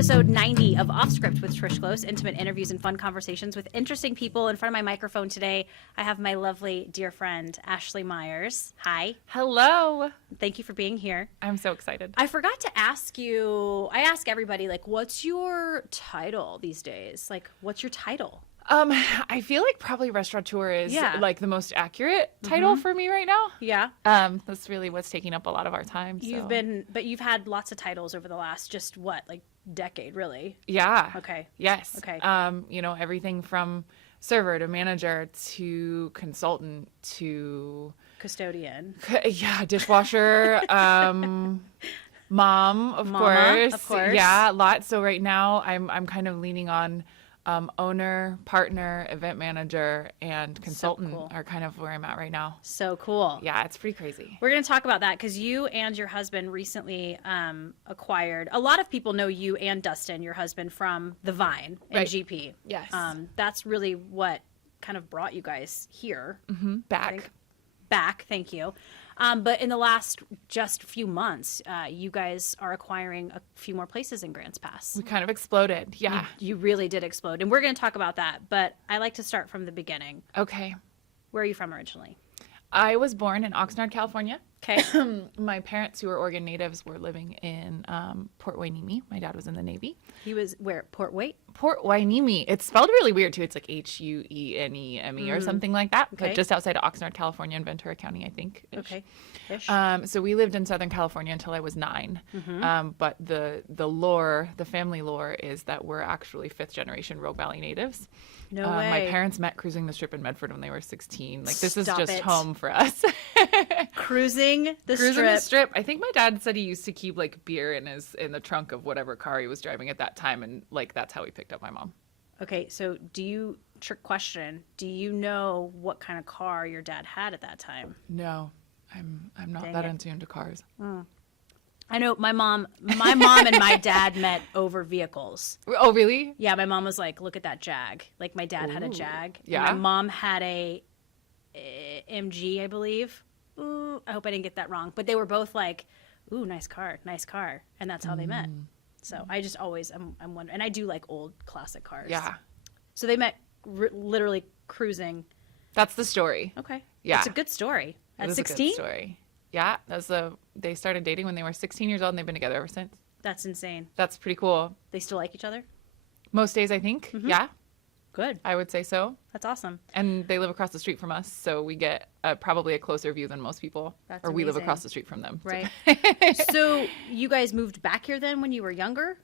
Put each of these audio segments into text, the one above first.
episode 90 of Off Script with Trish Glose, intimate interviews and fun conversations with interesting people. In front of my microphone today, I have my lovely dear friend, Ashley Myers. Hi. Hello. Thank you for being here. I'm so excited. I forgot to ask you, I ask everybody, like, what's your title these days? Like, what's your title? I feel like probably restaurateur is like the most accurate title for me right now. Yeah. That's really what's taking up a lot of our time. But you've had lots of titles over the last just what, like decade, really? Yeah. Okay. Yes. Okay. You know, everything from server to manager to consultant to Custodian. Yeah, dishwasher. Mom, of course. Yeah, a lot. So right now I'm kind of leaning on owner, partner, event manager, and consultant are kind of where I'm at right now. So cool. Yeah, it's pretty crazy. We're going to talk about that because you and your husband recently acquired. A lot of people know you and Dustin, your husband, from the Vine and GP. Yes. That's really what kind of brought you guys here. Back, thank you. But in the last just few months, you guys are acquiring a few more places in Grants Pass. We kind of exploded. Yeah. You really did explode. And we're going to talk about that. But I like to start from the beginning. Okay. Where are you from originally? I was born in Oxnard, California. Okay. My parents, who are Oregon natives, were living in Port Hueneme. My dad was in the Navy. He was where? Port Hueneme. It's spelled really weird, too. It's like Hueneme or something like that. Okay. But just outside of Oxnard, California, in Ventura County, I think. Okay. Ish. So we lived in Southern California until I was 9. But the lore, the family lore, is that we're actually 5th generation Rogue Valley natives. No way. My parents met cruising the Strip in Medford when they were 16. Like, this is Stop just it. home for us. Cruising the Strip. I think my dad said he used to keep like beer in the trunk of whatever car he was driving at that time, and like that's how he picked up my mom. Okay, so trick question, do you know what kind of car your dad had at that time? No, I'm not that into cars. I know my mom and my dad met over vehicles. Oh, really? Yeah, my mom was like, look at that Jag. Like my dad had a Jag. Yeah. And my mom had a MG, I believe. Ooh, I hope I didn't get that wrong. But they were both like, ooh, nice car. And that's how they met. So I just always, I'm wondering. And I do like old classic cars. Yeah. So they met literally cruising. That's the story. Okay. Yeah. It's a good story. At 16? It's a good story. Yeah. They started dating when they were 16 years old, and they've been together ever since. That's insane. That's pretty cool. They still like each other? Most days, I think. Yeah. Good. I would say so. That's awesome. And they live across the street from us, so we get probably a closer view than most people. That's we live amazing. across the street from them. Right. So you guys moved back here then when you were younger?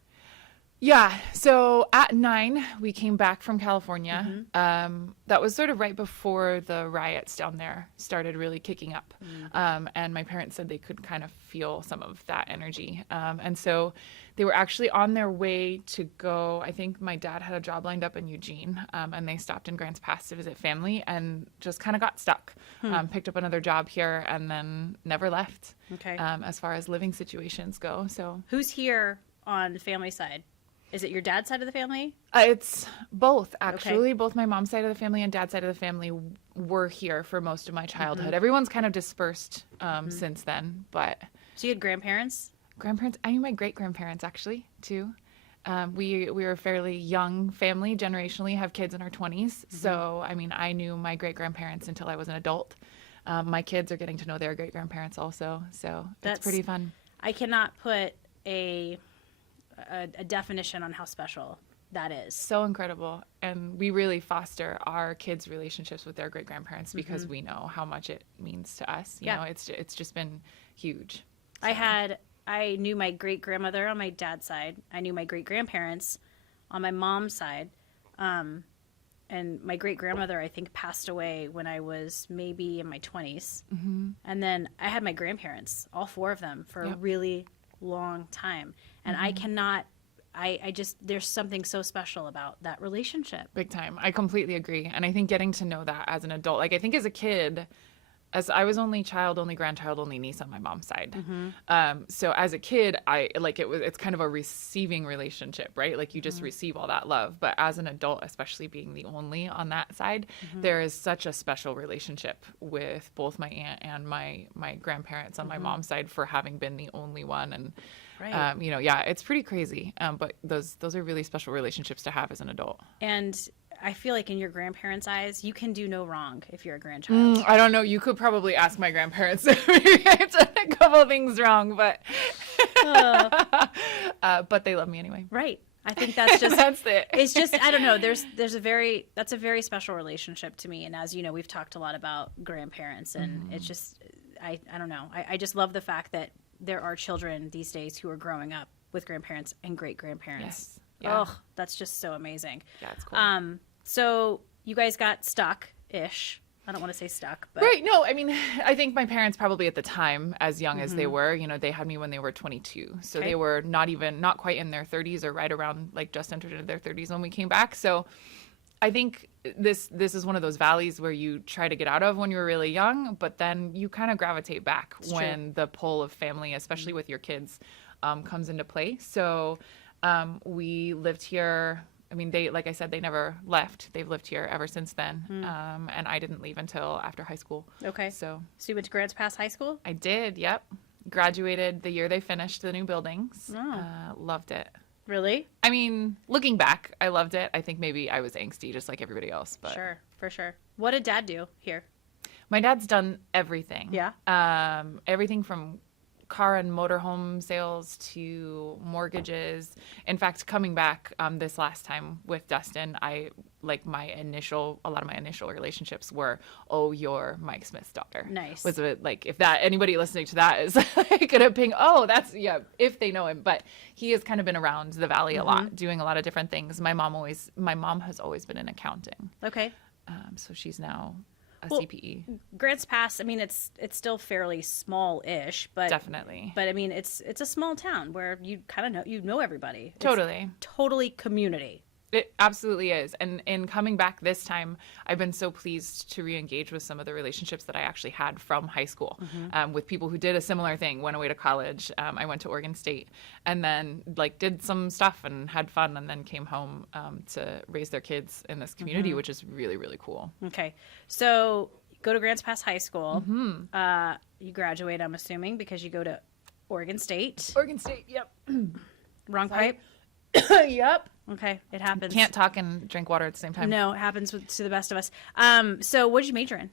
Yeah. So at 9, we came back from California. That was sort of right before the riots down there started really kicking up. And my parents said they could kind of feel some of that energy. And so they were actually on their way to go. I think my dad had a job lined up in Eugene, and they stopped in Grants Pass to visit family and just kind of got stuck. Picked up another job here and then never left. Okay. As far as living situations go. So Who's here on the family side? Is it your dad's side of the family? It's both, actually. Okay. Both my mom's side of the family and dad's side of the family were here for most of my childhood. Everyone's kind of dispersed since then, but... So you had grandparents? Grandparents. I knew my great-grandparents, actually, too. We were a fairly young family, generationally, have kids in our 20s. So, I mean, I knew my great-grandparents until I was an adult. My kids are getting to know their great-grandparents also, so that's pretty fun. I cannot put a definition on how special that is. So incredible. And we really foster our kids' relationships with their great-grandparents because we know how much it means to us. You know, it's just been huge. So. I knew my great-grandmother on my dad's side. I knew my great-grandparents on my mom's side. And my great-grandmother, I think, passed away when I was maybe in my 20s. And then I had my grandparents, all 4 of them, for a really long time. And I just, there's something so special about that relationship. Big time. I completely agree. And I think getting to know that as an adult, like I think as a kid, as I was only child, only grandchild, only niece on my mom's side. Mm-hmm. So as a kid, it's kind of a receiving relationship, right? Like you just receive all that love. But as an adult, especially being the only on that side, there is such a special relationship with both my aunt and my grandparents on my mom's side for having been the only one. And Right. yeah, it's pretty crazy. But those are really special relationships to have as an adult. And I feel like in your grandparents' eyes, you can do no wrong if you're a grandchild. I don't know. You could probably ask my grandparents if I've done a couple of things wrong, but but they love me anyway. Right. I think that's just That's it. It's just I don't know. That's a very special relationship to me. And as you know, we've talked a lot about grandparents, and it's just I don't know. I just love the fact that there are children these days who are growing up with grandparents and great grandparents. Yes. Yeah. Oh, that's just so amazing. Yeah, it's cool. So you guys got stuck-ish. I don't want to say stuck, but Right. No, I mean, I think my parents probably at the time, as young as they were, they had me when they were 22. So Okay. they were not quite in their 30s or right around like just entered into their 30s when we came back. So I think this is one of those valleys where you try to get out of when you're really young, but then you kind of gravitate back when the pull of family, especially with your kids, comes into play. So we lived here. I mean, like I said, they never left. They've lived here ever since then. And I didn't leave until after high school. okay. So So you went to Grants Pass High School? I did. Yep. Graduated the year they finished the new buildings. Oh. Loved it. Really? I mean, looking back, I loved it. I think maybe I was angsty just like everybody else. But Sure, for sure. What did Dad do here? my dad's done everything. Yeah. Everything from car and motorhome sales to mortgages. In fact, coming back this last time with Dustin, a lot of my initial relationships were, oh, you're Mike Smith's daughter. Nice. Was it like, if that anybody listening to that is like gonna ping, oh, that's, yeah, if they know him. But he has kind of been around the valley a lot, doing a lot of different things. My mom has always been in accounting. Okay. So she's now a Well, CPE. Grants Pass, I mean, it's still fairly small-ish, but Definitely. But I mean, it's a small town where you kind of know everybody. It's Totally. totally community. It absolutely is. And in coming back this time, I've been so pleased to re-engage with some of the relationships that I actually had from high school, with people who did a similar thing, went away to college. I went to Oregon State and then did some stuff and had fun and then came home to raise their kids in this community, which is really, really cool. Okay, so you go to Grants Pass High School. You graduate, I'm assuming, because you go to Oregon State. Oregon State, yep. Wrong pipe? Yep. Okay, it happens. Can't talk and drink water at the same time. No, it happens to the best of us. So what did you major in?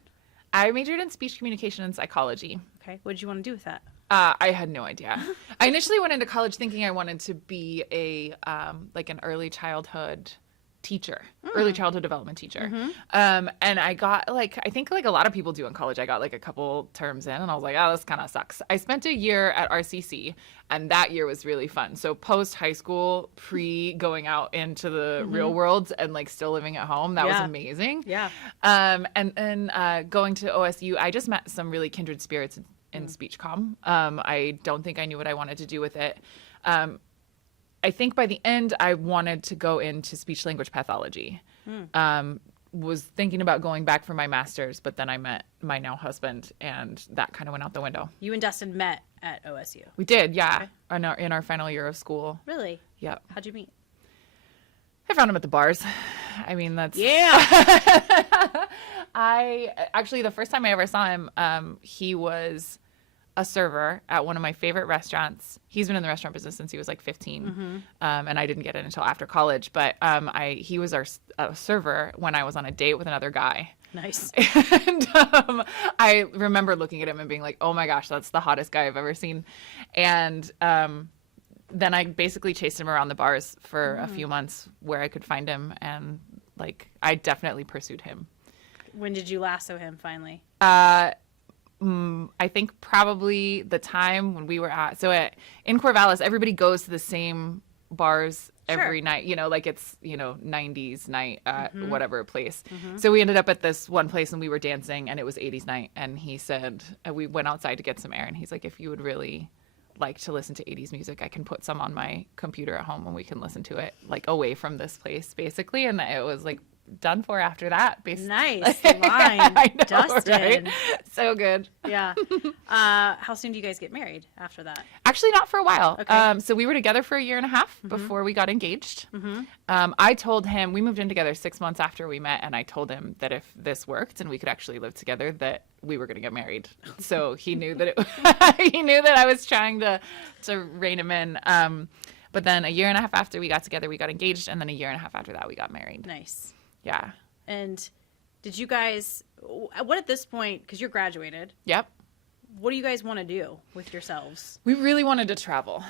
I majored in speech communication and psychology. Okay, what did you want to do with that? I had no idea. I initially went into college thinking I wanted to be an early childhood teacher, early childhood development teacher. And I got I think a lot of people do in college, I got a couple terms in and I was like, oh, this kind of sucks. I spent a year at RCC and that year was really fun. So post high school, pre going out into the real world and still living at home, that was amazing. Yeah. And then going to OSU, I just met some really kindred spirits in speech comm. I don't think I knew what I wanted to do with it. I think by the end, I wanted to go into speech language pathology. Was thinking about going back for my master's, but then I met my now husband, and that kind of went out the window. You and Dustin met at OSU. We did, yeah, in our final year of school. Really? Yep. How'd you meet? I found him at the bars. I mean, that's... Yeah. The first time I ever saw him, he was a server at one of my favorite restaurants. He's been in the restaurant business since he was 15, and I didn't get it until after college. But he was our server when I was on a date with another guy. Nice. And I remember looking at him and being like, "Oh my gosh, that's the hottest guy I've ever seen." And then I basically chased him around the bars for a few months where I could find him, and I definitely pursued him. When did you lasso him finally? I think probably the time when we were in Corvallis, everybody goes to the same bars every night, it's 90s night at whatever place. So we ended up at this one place and we were dancing and it was 80s night, and he said, we went outside to get some air, and he's like, if you would really like to listen to 80s music, I can put some on my computer at home and we can listen to it away from this place, basically. And it was done for after that. Basically. Nice line, I know, Dustin. Right? So good. Yeah. How soon do you guys get married after that? Actually, not for a while. Okay. So we were together for a year and a half before we got engaged. I told him, we moved in together 6 months after we met, and I told him that if this worked and we could actually live together, that we were going to get married. So he knew that he knew that I was trying to rein him in. But then a year and a half after we got together, we got engaged, and then a year and a half after that, we got married. Nice. Yeah. And did you guys, what at this point, because you're graduated, Yep. what do you guys want to do with yourselves? We really wanted to travel.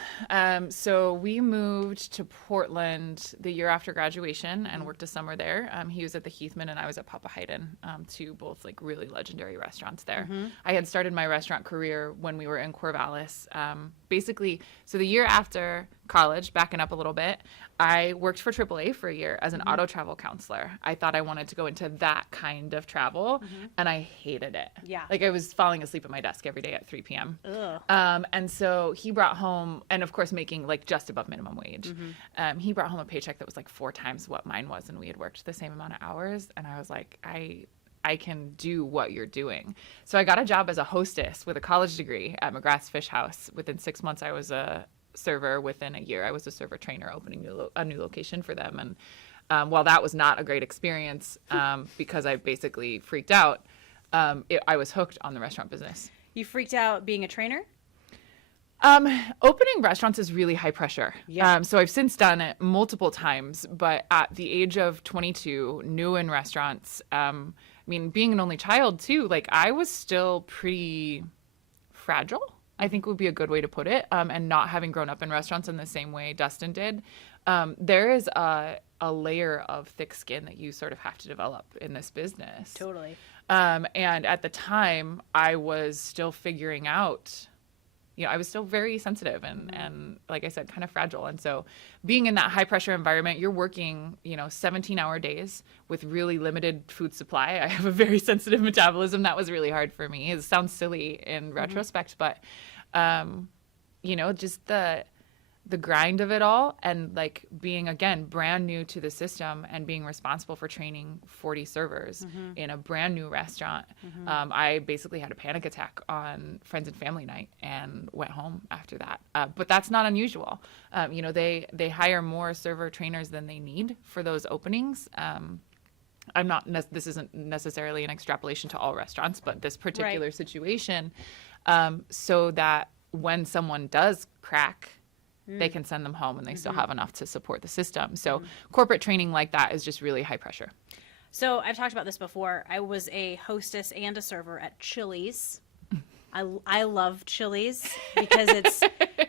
So we moved to Portland the year after graduation and worked a summer there. He was at the Heathman and I was at Papa Haydn, two both like really legendary restaurants there. I had started my restaurant career when we were in Corvallis. Basically, so the year after college, backing up a little bit, I worked for AAA for a year as an auto travel counselor. I thought I wanted to go into that kind of travel, and I hated it. Yeah. Like I was falling asleep at my desk every day at 3 p.m. Ugh. And so he brought home, and of course making like just above minimum wage. He brought home a paycheck that was like 4 times what mine was, and we had worked the same amount of hours. And I was like, I can do what you're doing. So I got a job as a hostess with a college degree at McGrath's Fish House. Within 6 months, I was a server. Within a year, I was a server trainer opening a new location for them. And while that was not a great experience because I basically freaked out, I was hooked on the restaurant business. You freaked out being a trainer? Opening restaurants is really high pressure. Yeah. So I've since done it multiple times, but at the age of 22, new in restaurants, I mean, being an only child too, like I was still pretty fragile, I think would be a good way to put it. And not having grown up in restaurants in the same way Dustin did, there is a layer of thick skin that you sort of have to develop in this business. Totally. And at the time, I was still figuring out, I was still very sensitive and like I said, kind of fragile. And so being in that high pressure environment, you're working, 17-hour days with really limited food supply. I have a very sensitive metabolism. That was really hard for me. It sounds silly in retrospect, but, just the grind of it all and like being again brand new to the system and being responsible for training 40 servers in a brand new restaurant. I basically had a panic attack on friends and family night and went home after that. But that's not unusual. They hire more server trainers than they need for those openings. This isn't necessarily an extrapolation to all restaurants, but this particular situation, so that when someone does crack, they can send them home and they still have enough to support the system. So corporate training like that is just really high pressure. So I've talked about this before. I was a hostess and a server at Chili's. I love Chili's because it's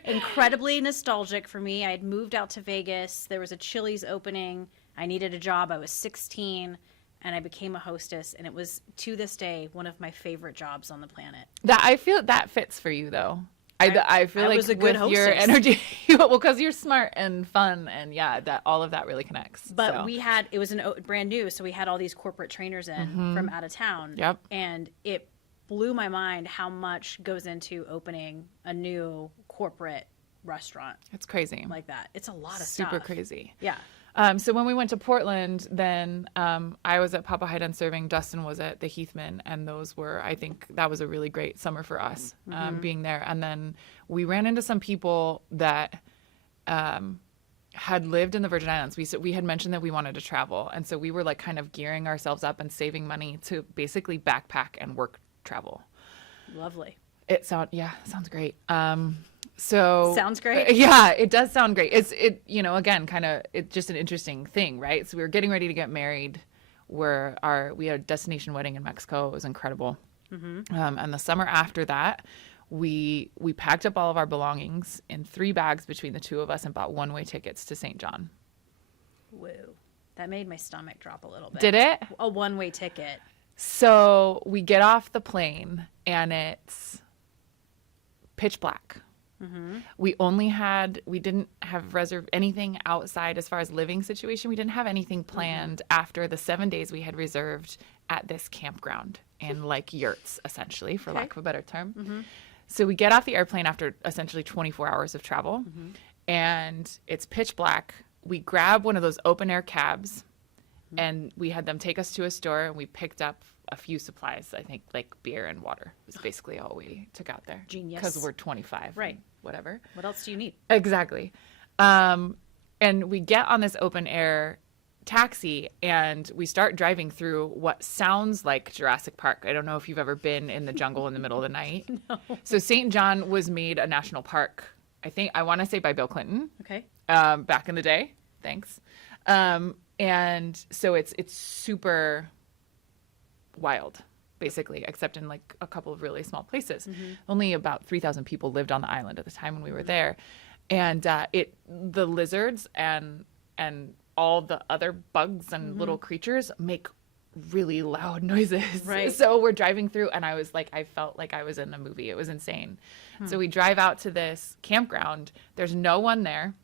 incredibly nostalgic for me. I had moved out to Vegas. There was a Chili's opening. I needed a job. I was 16 and I became a hostess. And it was, to this day, one of my favorite jobs on the planet. I feel that fits for you though. I feel like was a good with your hostess. energy, well, because you're smart and fun, and that all of that really connects. But it was brand new, so we had all these corporate trainers in from out of town. Yep. And it blew my mind how much goes into opening a new corporate restaurant. It's crazy. Like that. It's a lot of stuff. Super crazy. Yeah. So when we went to Portland, then I was at Papa Haydn serving. Dustin was at the Heathman, and I think that was a really great summer for us being there. And then we ran into some people that had lived in the Virgin Islands. We had mentioned that we wanted to travel, and so we were like kind of gearing ourselves up and saving money to basically backpack and work travel. Lovely. Sounds great. So sounds great. Yeah, it does sound great. Again, kind of, it's just an interesting thing, right? So we were getting ready to get married. We had a destination wedding in Mexico. It was incredible. And the summer after that, we packed up all of our belongings in 3 bags between the two of us and bought one-way tickets to St. John. Whoa. That made my stomach drop a little bit. Did it? A one-way ticket. So we get off the plane and it's pitch black. We didn't have anything outside as far as living situation. We didn't have anything planned after the 7 days we had reserved at this campground and like yurts, essentially, for lack of a better term. So we get off the airplane after essentially 24 hours of travel and it's pitch black. We grab one of those open air cabs And we had them take us to a store, and we picked up a few supplies. I think like beer and water was basically all we took out there. Genius. Because we're 25. Right. Whatever. What else do you need? Exactly. And we get on this open air taxi, and we start driving through what sounds like Jurassic Park. I don't know if you've ever been in the jungle in the middle of the night. No. So St. John was made a national park, I want to say by Bill Clinton. Okay. Back in the day. Thanks. And so it's super wild, basically, except in like a couple of really small places. Only about 3,000 people lived on the island at the time when we were there. And the lizards and all the other bugs and little creatures make really loud noises. Right. So we're driving through, and I was like, I felt like I was in a movie. It was insane. So we drive out to this campground. There's no one there,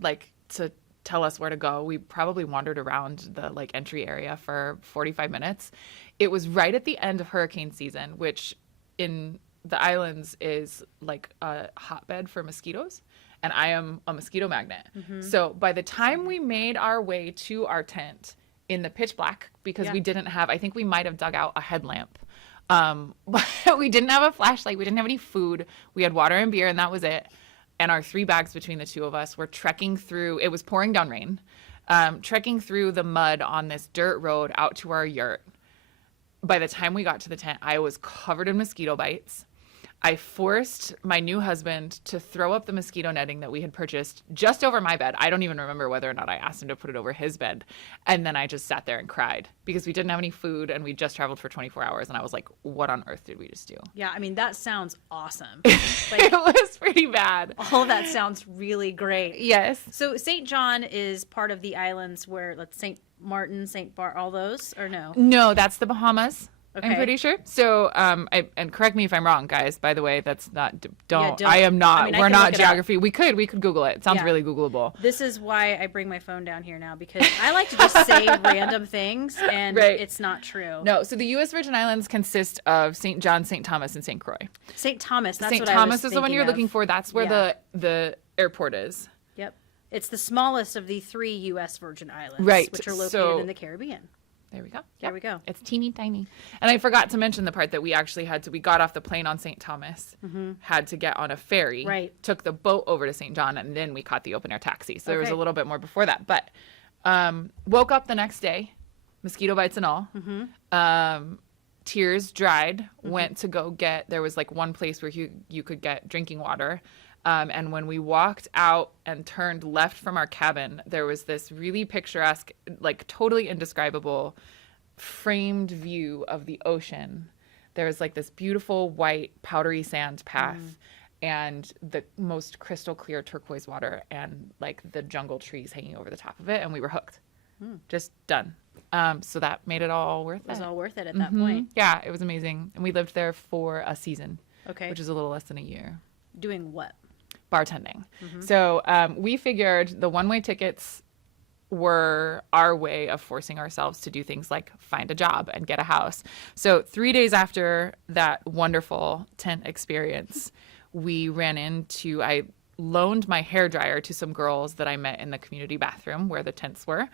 like, to tell us where to go. We probably wandered around the like entry area for 45 minutes. It was right at the end of hurricane season, which in the islands is like a hotbed for mosquitoes. And I am a mosquito magnet. So by the time we made our way to our tent in the pitch black, because we didn't have, I think we might have dug out a headlamp. But we didn't have a flashlight. We didn't have any food. We had water and beer, and that was it. And our 3 bags between the two of us were trekking through, it was pouring down rain, trekking through the mud on this dirt road out to our yurt. By the time we got to the tent, I was covered in mosquito bites. I forced my new husband to throw up the mosquito netting that we had purchased just over my bed. I don't even remember whether or not I asked him to put it over his bed. And then I just sat there and cried because we didn't have any food, and we just traveled for 24 hours. And I was like, what on earth did we just do? Yeah, I mean, that sounds awesome. It was pretty bad. All that sounds really great. Yes. So St. John is part of the islands where, let's St. Martin, St. Bar, all those, or no? No, that's the Bahamas. Okay. I'm pretty sure. So, and correct me if I'm wrong, guys. By the way, that's not. Don't. don't. I am not. I mean, I we're can not look it geography. We could Google it. It sounds Yeah. really Googleable. This is why I bring my phone down here now, because I like to just say random things, and Right. it's not true. No. So the U.S. Virgin Islands consist of St. John, St. Thomas, and St. Croix. St. Thomas, that's St. what Thomas I was is the one thinking you're of. looking for. That's where Yeah. the airport is. Yep. It's the smallest of the 3 U.S. Virgin Islands, Right. which are located So- in the Caribbean. There we go. There we go. It's teeny tiny. And I forgot to mention the part that we actually had to, we got off the plane on St. Thomas, had to get on a ferry, Right. took the boat over to St. John, and then we caught the open air taxi. So there was Okay. a little bit more before that. But woke up the next day, mosquito bites and all. Tears dried, went to go get, there was like one place where you could get drinking water. And when we walked out and turned left from our cabin, there was this really picturesque, like totally indescribable framed view of the ocean. There was like this beautiful white powdery sand path and the most crystal clear turquoise water and like the jungle trees hanging over the top of it. And we were hooked. Just done. So that made it all worth It was it. all worth it at that point. Yeah, it was amazing. And we lived there for a season, Okay. which is a little less than a year. Doing what? Bartending. So we figured the one-way tickets were our way of forcing ourselves to do things like find a job and get a house. So 3 days after that wonderful tent experience, we ran into, I loaned my hairdryer to some girls that I met in the community bathroom where the tents were.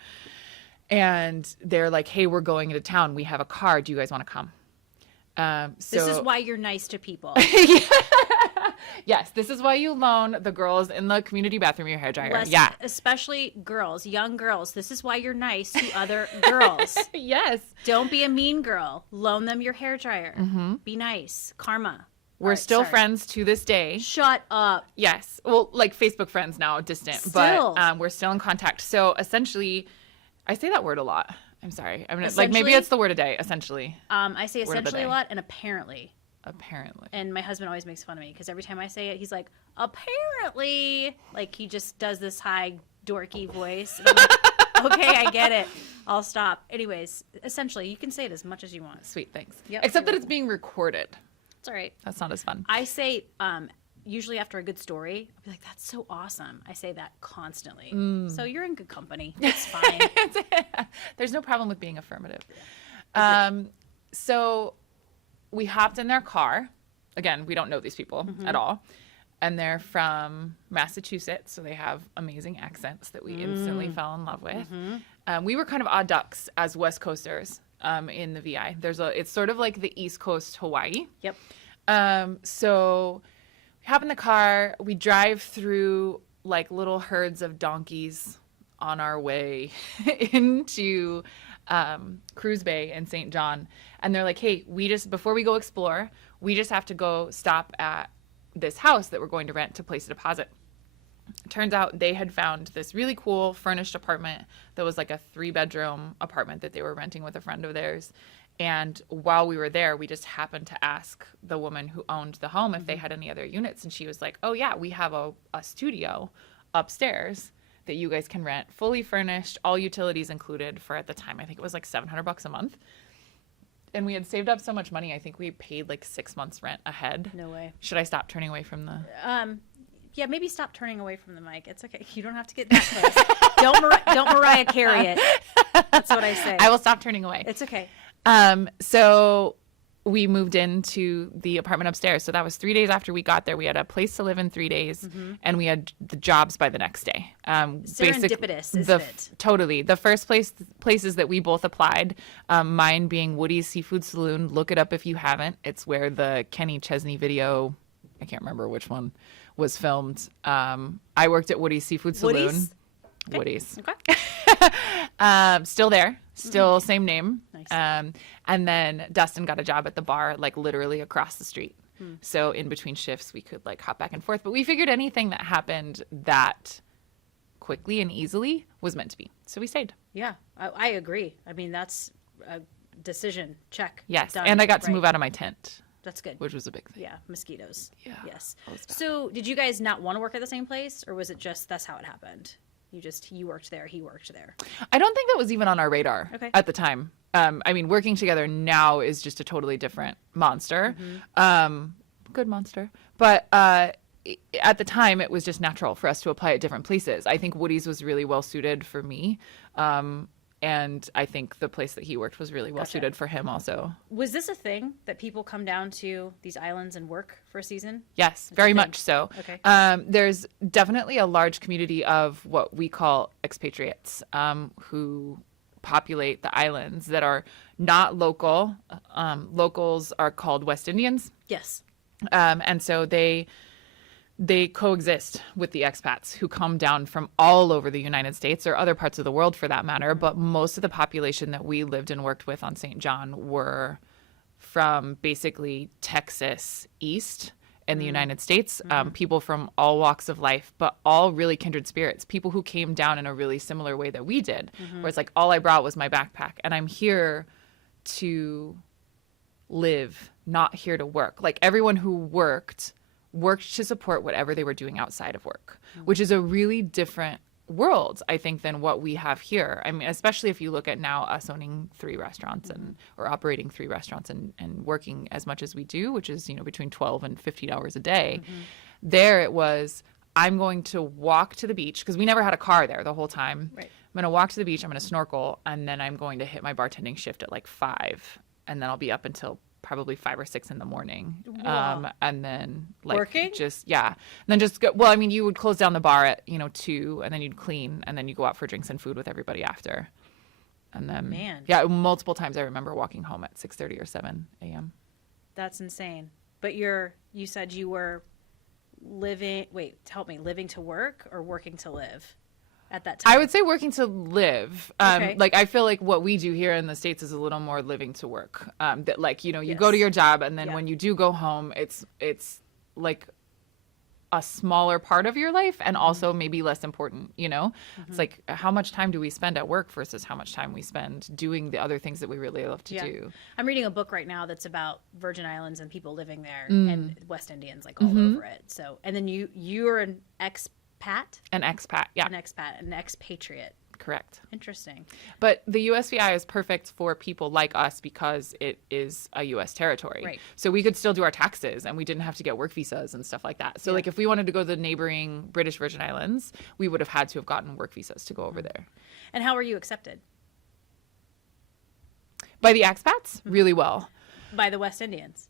And they're like, hey, we're going into town. We have a car. Do you guys want to come? This is why you're nice to people. Yes, this is why you loan the girls in the community bathroom your hairdryer. Less- Yeah. Especially girls, young girls. This is why you're nice to other girls. Yes. Don't be a mean girl. Loan them your hairdryer. Be nice. Karma. We're All right, still sorry. friends to this day. Shut up. Yes. Well, like Facebook friends now, distant, Still. but we're still in contact. So essentially, I say that word a lot. I'm sorry. I mean, like Essentially? maybe it's the word a day, essentially. I say Word of the essentially a day. lot and apparently. Apparently. And my husband always makes fun of me because every time I say it, he's like, apparently. Like he just does this high, dorky voice. And I'm like, okay, I get it. I'll stop. Anyways, essentially, you can say it as much as you want. Sweet, thanks. Yep, Except you're that it's being recorded. It's all right. That's not as fun. I say, usually after a good story, I'll be like, that's so awesome. I say that constantly. So you're in good company. It's fine. There's no problem with being affirmative. So we hopped in their car. Again, we don't know these people at all. And they're from Massachusetts, so they have amazing accents that we instantly fell in love with. We were kind of odd ducks as West Coasters in the VI. It's sort of like the East Coast Hawaii. Yep. So we hop in the car, we drive through like little herds of donkeys on our way into Cruise Bay in St. John. And they're like, hey, before we go explore, we just have to go stop at this house that we're going to rent to place a deposit. Turns out they had found this really cool furnished apartment that was like a 3-bedroom apartment that they were renting with a friend of theirs. And while we were there, we just happened to ask the woman who owned the home if they had any other units. And she was like, oh, yeah, we have a studio upstairs that you guys can rent, fully furnished, all utilities included for, at the time, I think it was like $700 a month. And we had saved up so much money. I think we paid like 6 months rent ahead. No way. Should I stop turning away from the... Yeah, maybe stop turning away from the mic. It's okay. You don't have to get that close. Don't Mariah Carey it. That's what I say. I will stop turning away. It's okay. So we moved into the apartment upstairs. So that was 3 days after we got there. We had a place to live in 3 days, and we had the jobs by the next day. Serendipitous, isn't it? Totally. The first places that we both applied, mine being Woody's Seafood Saloon. Look it up if you haven't. It's where the Kenny Chesney video, I can't remember which one, was filmed. I worked at Woody's Seafood Saloon. Woody's. Okay. Still there. Still same name. Nice. And then Dustin got a job at the bar, like literally across the street. So in between shifts, we could like hop back and forth. But we figured anything that happened that quickly and easily was meant to be. So we stayed. Yeah, I agree. I mean, that's a decision. Check. Yes. Done. And I got to Right. move out of my tent. That's good. Which was a big thing. Yeah, mosquitoes. Yeah. Yes. That was bad. So did you guys not want to work at the same place, or was it just that's how it happened? You worked there, he worked there. I don't think that was even on our radar at the time. I mean, working together now is just a totally different monster. Good monster. But at the time, it was just natural for us to apply at different places. I think Woody's was really well suited for me. And I think the place that he worked was really well suited for him also. Was this a thing that people come down to these islands and work for a season? Yes, very much so. Okay. There's definitely a large community of what we call expatriates who populate the islands that are not local. Locals are called West Indians. Yes. And so they coexist with the expats who come down from all over the United States or other parts of the world for that matter. But most of the population that we lived and worked with on St. John were from basically Texas east in the United States, people from all walks of life, but all really kindred spirits, people who came down in a really similar way that we did, where it's like all I brought was my backpack and I'm here to live, not here to work. Like everyone who worked to support whatever they were doing outside of work, which is a really different world, I think, than what we have here. I mean, especially if you look at now us owning 3 restaurants or operating 3 restaurants and working as much as we do, which is, between 12 and 15 hours a day. There it was, I'm going to walk to the beach because we never had a car there the whole time. Right. I'm going to walk to the beach, I'm going to snorkel, and then I'm going to hit my bartending shift at like 5, and then I'll be up until probably 5 or 6 in the morning. Wow. And then like working? And then just go, well, I mean, you would close down the bar at, 2, and then you'd clean, and then you go out for drinks and food with everybody after. And then, multiple times I remember walking home at 6:30 or 7 a.m. That's insane. But you said you were living to work or working to live at that time? I would say working to live. Okay. Like I feel like what we do here in the States is a little more living to work. That like, you go to your job and then when you do go home, it's like a smaller part of your life and also maybe less important, It's like how much time do we spend at work versus how much time we spend doing the other things that we really love to do. I'm reading a book right now that's about Virgin Islands and people living there and West Indians like all over it. So, and then you're an expat? An expat, yeah. An expatriate. Correct. Interesting. But the USVI is perfect for people like us because it is a U.S. territory. Right. So we could still do our taxes and we didn't have to get work visas and stuff like that. So like if we wanted to go to the neighboring British Virgin Islands, we would have had to have gotten work visas to go over there. And how were you accepted? By the expats? Really well. By the West Indians?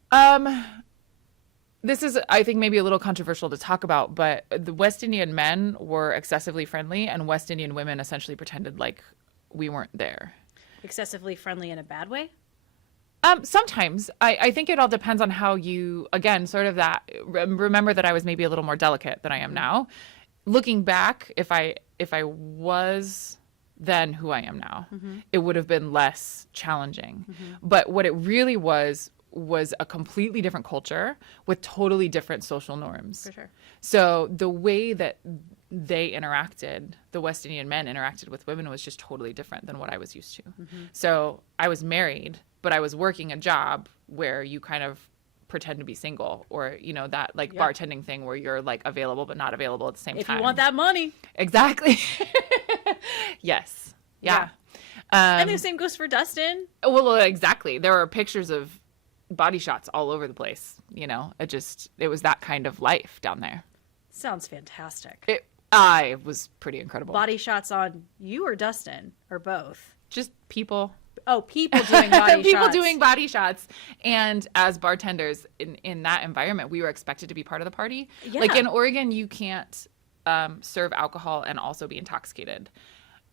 This is, I think, maybe a little controversial to talk about, but the West Indian men were excessively friendly and West Indian women essentially pretended like we weren't there. Excessively friendly in a bad way? Sometimes I think it all depends on how you, again, sort of that, remember that I was maybe a little more delicate than I am now. Looking back, if I was then who I am now, it would have been less challenging. But what it really was a completely different culture with totally different social norms. For sure. So the way that they interacted, the West Indian men interacted with women, was just totally different than what I was used to. So I was married, but I was working a job where you kind of pretend to be single, or, you know, that like bartending thing where you're like available but not available at the same time. If you want that money. Exactly. Yes. Yeah. And the same goes for Dustin. Well, exactly. There are pictures of body shots all over the place. You know, it was that kind of life down there. Sounds fantastic. I was pretty incredible. Body shots on you or Dustin, or both? Just people. Oh, people doing body shots. People doing body shots. And as bartenders in that environment, we were expected to be part of the party. Yeah. Like in Oregon, you can't serve alcohol and also be intoxicated.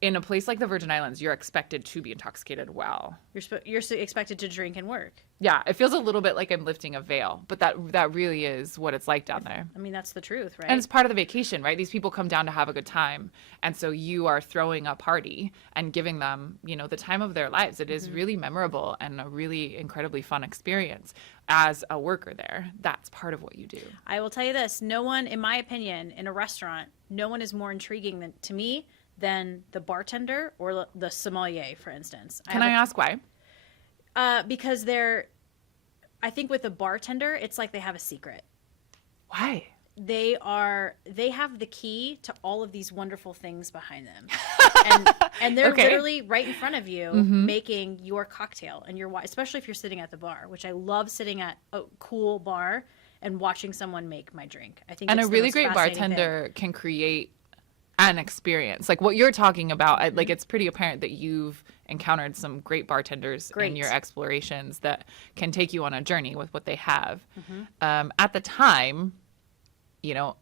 In a place like the Virgin Islands, you're expected to be intoxicated well. You're expected to drink and work. Yeah, it feels a little bit like I'm lifting a veil, but that really is what it's like down there. I mean, that's the truth, right? And it's part of the vacation, right? These people come down to have a good time. And so you are throwing a party and giving them, you know, the time of their lives. It is really memorable and a really incredibly fun experience. As a worker there, that's part of what you do. I will tell you this. No one, in my opinion, in a restaurant, no one is more intriguing to me than the bartender or the sommelier, for instance. Can I ask why? Because I think with the bartender, it's like they have a secret. Why? They have the key to all of these wonderful things behind them. And they're literally right in front of you making your cocktail and your wine, especially if you're sitting at the bar, which I love, sitting at a cool bar and watching someone make my drink. I think it's a really great bartender can create an experience like what you're talking about. Like, it's pretty apparent that you've encountered some great bartenders in your explorations that can take you on a journey with what they have. At the time, you know,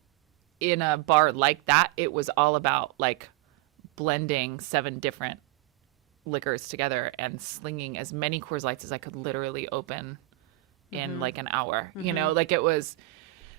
in a bar like that, it was all about like blending 7 different liquors together and slinging as many Coors Lights as I could literally open in like an hour. You know, like it was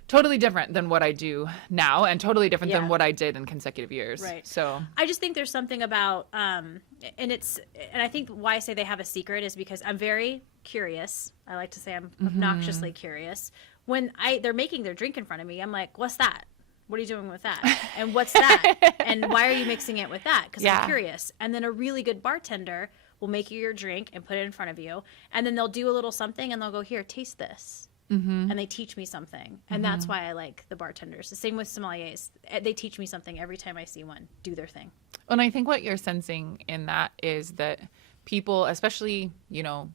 totally different than what I do now, and totally different than what I did in consecutive years. Right. So I just think there's something about, and I think why I say they have a secret is because I'm very curious. I like to say I'm obnoxiously curious. When they're making their drink in front of me, I'm like, what's that? What are you doing with that? And what's that? And why are you mixing it with that? Because I'm curious. And then a really good bartender will make you your drink and put it in front of you. And then they'll do a little something and they'll go, here, taste this. And they teach me something. And that's why I like the bartenders. The same with sommeliers. They teach me something every time I see one do their thing. And I think what you're sensing in that is that people, especially, you know,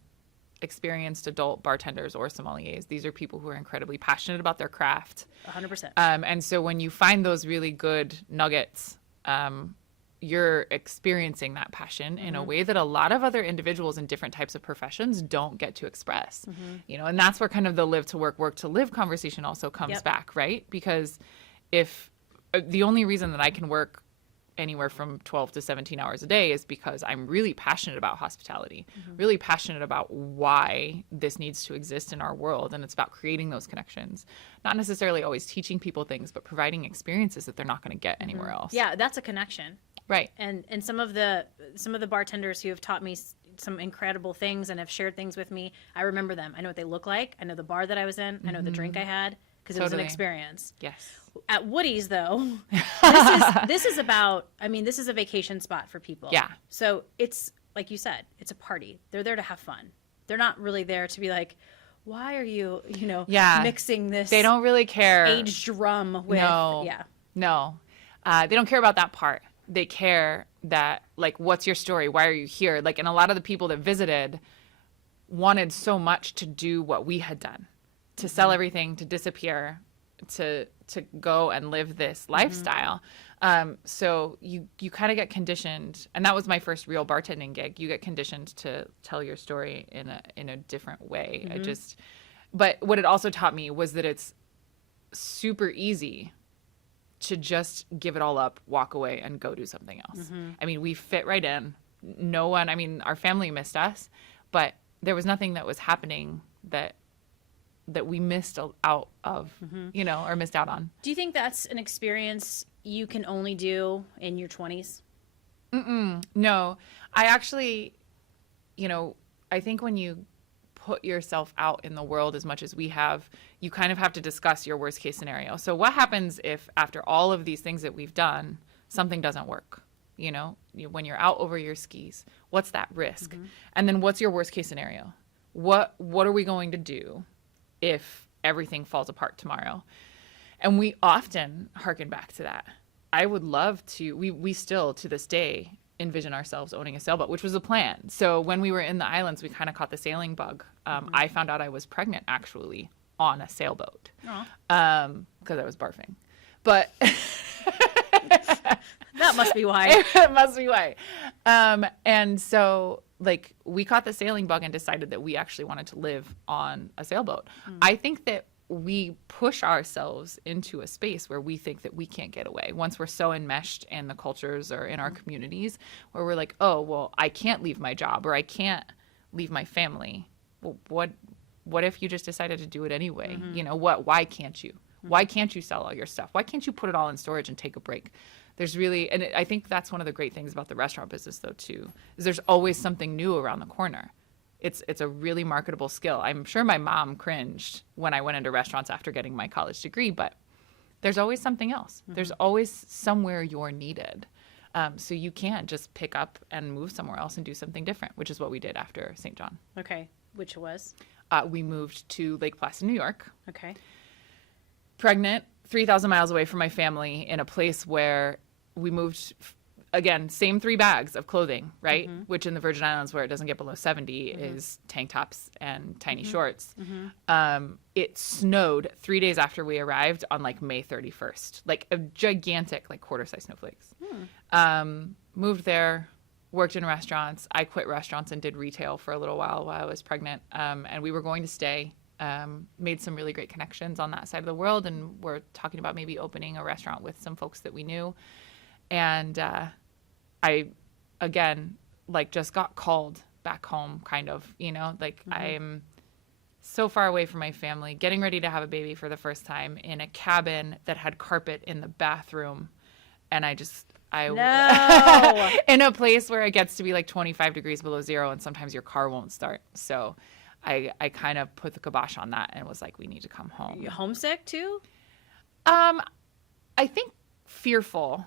experienced adult bartenders or sommeliers, these are people who are incredibly passionate about their craft. 100%. And so when you find those really good nuggets, you're experiencing that passion in a way that a lot of other individuals in different types of professions don't get to express. You know, and that's where kind of the live to work, work to live conversation also comes back, right? Because if the only reason that I can work anywhere from 12 to 17 hours a day is because I'm really passionate about hospitality, really passionate about why this needs to exist in our world. And it's about creating those connections, not necessarily always teaching people things, but providing experiences that they're not going to get anywhere else. Yeah, that's a connection. Right. And some of the bartenders who have taught me some incredible things and have shared things with me, I remember them. I know what they look like. I know the bar that I was in. I know the drink I had, because it was an experience. Yes. At Woody's, though, this is about, I mean, this is a vacation spot for people. Yeah. So it's, like you said, it's a party. They're there to have fun. They're not really there to be like, why are you, mixing this? They don't really care. Aged rum with, No. They don't care about that part. They care that, like, what's your story? Why are you here? Like, and a lot of the people that visited wanted so much to do what we had done, to sell everything, to disappear, to go and live this lifestyle. So you kind of get conditioned, and that was my first real bartending gig. You get conditioned to tell your story in a different way. But what it also taught me was that it's super easy to just give it all up, walk away, and go do something else. I mean, we fit right in. no one, I mean, our family missed us, but there was nothing that was happening that we missed out of, you know, or missed out on. Do you think that's an experience you can only do in your 20s? No, I actually, you know, I think when you put yourself out in the world as much as we have, you kind of have to discuss your worst case scenario. So what happens if after all of these things that we've done, something doesn't work? You know, when you're out over your skis, what's that risk? And then what's your worst case scenario? What are we going to do if everything falls apart tomorrow? And we often hearken back to that. I would love to, we still to this day envision ourselves owning a sailboat, which was a plan. So when we were in the islands, we kind of caught the sailing bug. I found out I was pregnant actually on a sailboat because I was barfing. But that must be why. It must be why. And so like we caught the sailing bug and decided that we actually wanted to live on a sailboat. I think that we push ourselves into a space where we think that we can't get away once we're so enmeshed in the cultures or in our communities where we're like, oh, well, I can't leave my job or I can't leave my family. Well, what if you just decided to do it anyway? You know, why can't you? Why can't you sell all your stuff? Why can't you put it all in storage and take a break? There's really, and I think that's one of the great things about the restaurant business though too, is there's always something new around the corner. It's a really marketable skill. I'm sure my mom cringed when I went into restaurants after getting my college degree, but there's always something else. There's always somewhere you're needed. So you can't just pick up and move somewhere else and do something different, which is what we did after St. John. Okay. Which was? We moved to Lake Placid, New York. Okay. Pregnant, 3,000 miles away from my family in a place where we moved, again, same 3 bags of clothing, right? Which in the Virgin Islands where it doesn't get below 70 is tank tops and tiny shorts. It snowed 3 days after we arrived on like May 31st, like a gigantic, like quarter-size snowflakes. Moved there, worked in restaurants. I quit restaurants and did retail for a little while I was pregnant. And we were going to stay. Made some really great connections on that side of the world. And we're talking about maybe opening a restaurant with some folks that we knew. And I, again, like just got called back home kind of, you know, like I'm so far away from my family, getting ready to have a baby for the first time in a cabin that had carpet in the bathroom. And No. in a place where it gets to be like 25 degrees below zero and sometimes your car won't start. So I kind of put the kibosh on that and was like, we need to come home. You homesick too? I think fearful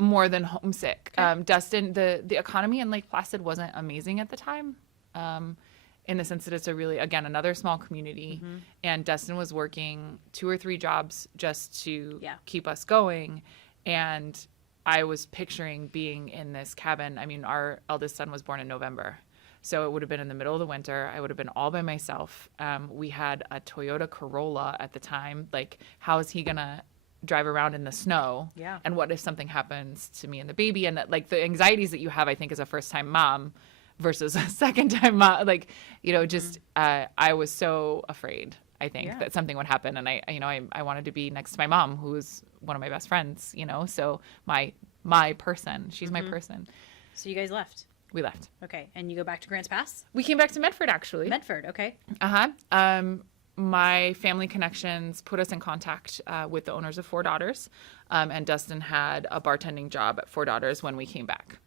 more than homesick. Okay. Dustin, the economy in Lake Placid wasn't amazing at the time. In the sense that it's a really, again, another small community. And Dustin was working 2 or 3 jobs just to keep us going. And I was picturing being in this cabin. I mean, our eldest son was born in November. So it would have been in the middle of the winter. I would have been all by myself. We had a Toyota Corolla at the time. Like, how is he going to drive around in the snow? Yeah. And what if something happens to me and the baby? And like the anxieties that you have, I think, as a first-time mom versus a second-time mom. Like, you know, just I was so afraid, I think, that something would happen. And I wanted to be next to my mom, who was one of my best friends, you know. So my person, she's my person. So you guys left. We left. Okay. And you go back to Grants Pass? We came back to Medford, actually. Medford, okay. My family connections put us in contact with the owners of Four Daughters. And Dustin had a bartending job at Four Daughters when we came back.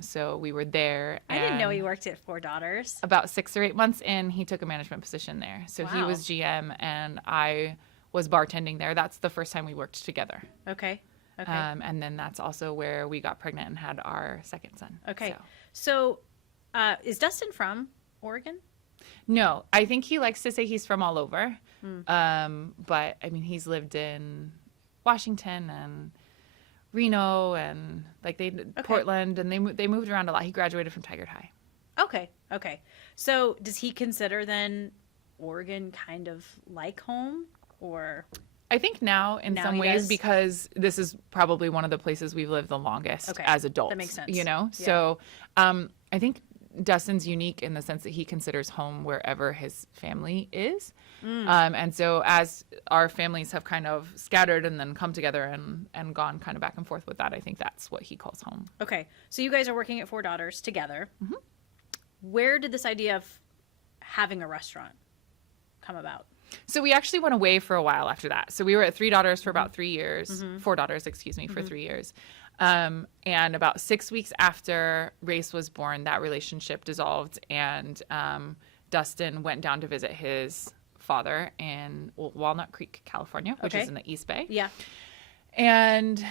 So we were there. I didn't know he worked at Four Daughters. About 6 or 8 months in, he took a management position there. So he was GM and I was bartending there. That's the first time we worked together. Okay. Okay. And then that's also where we got pregnant and had our second son. Okay. So is Dustin from Oregon? No, I think he likes to say he's from all over. But I mean, he's lived in Washington and Reno and Portland, and they moved around a lot. He graduated from Tigard High. Okay. Okay. So does he consider then Oregon kind of like home, or? I think now in some ways because this is probably one of the places we've lived the longest as adults. That makes sense. You know? Yeah. So I think Dustin's unique in the sense that he considers home wherever his family is. And so as our families have kind of scattered and then come together and gone kind of back and forth with that, I think that's what he calls home. Okay. So you guys are working at Four Daughters together. Where did this idea of having a restaurant come about? So we actually went away for a while after that. So we were at Three Daughters for about 3 years, Four Daughters, excuse me, for 3 years. And about 6 weeks after Race was born, that relationship dissolved, and Dustin went down to visit his father in Walnut Creek, California, which is in the East Bay. Yeah. And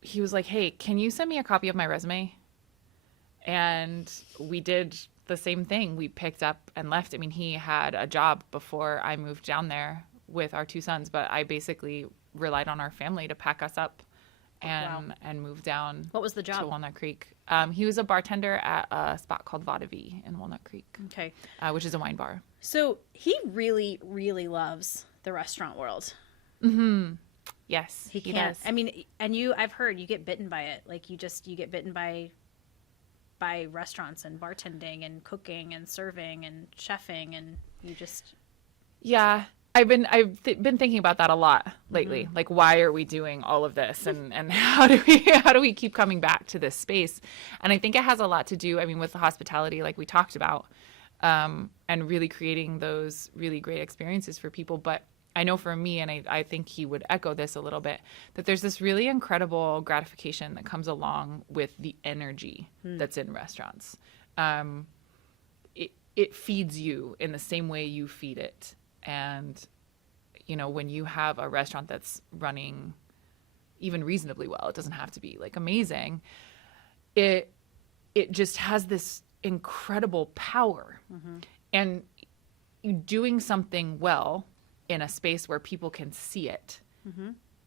he was like, hey, can you send me a copy of my resume? And we did the same thing. We picked up and left. I mean, he had a job before I moved down there with our 2 sons, but I basically relied on our family to pack us up and move down. What was the job? To Walnut Creek. He was a bartender at a spot called Vaudeville in Walnut Creek. Okay. Which is a wine bar. So he really, really loves the restaurant world. Yes, he can't. I mean, and I've heard you get bitten by it. Like you get bitten by restaurants and bartending and cooking and serving and chefing, and you just. Yeah. I've been thinking about that a lot lately. Like, why are we doing all of this, and how do we keep coming back to this space? And I think it has a lot to do, I mean, with the hospitality, like we talked about, and really creating those really great experiences for people. But I know for me, and I think he would echo this a little bit, that there's this really incredible gratification that comes along with the energy that's in restaurants. It feeds you in the same way you feed it. And, you know, when you have a restaurant that's running even reasonably well, it doesn't have to be like amazing. It just has this incredible power. And doing something well in a space where people can see it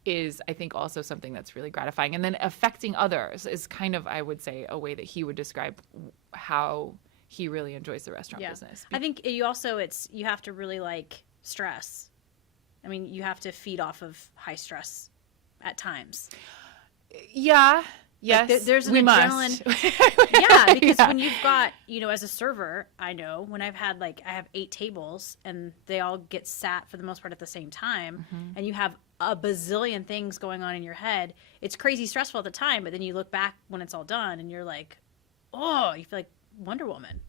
is, I think, also something that's really gratifying. And then affecting others is kind of, I would say, a way that he would describe how he really enjoys the restaurant business. I think you have to really like stress. I mean, you have to feed off of high stress at times. Yeah. Yes. Like there's an we adrenaline. Must. Yeah, because when you've got, you know, as a server, I know when I have 8 tables and they all get sat for the most part at the same time, and you have a bazillion things going on in your head. It's crazy stressful at the time, but then you look back when it's all done and you're like, oh, you feel like Wonder Woman.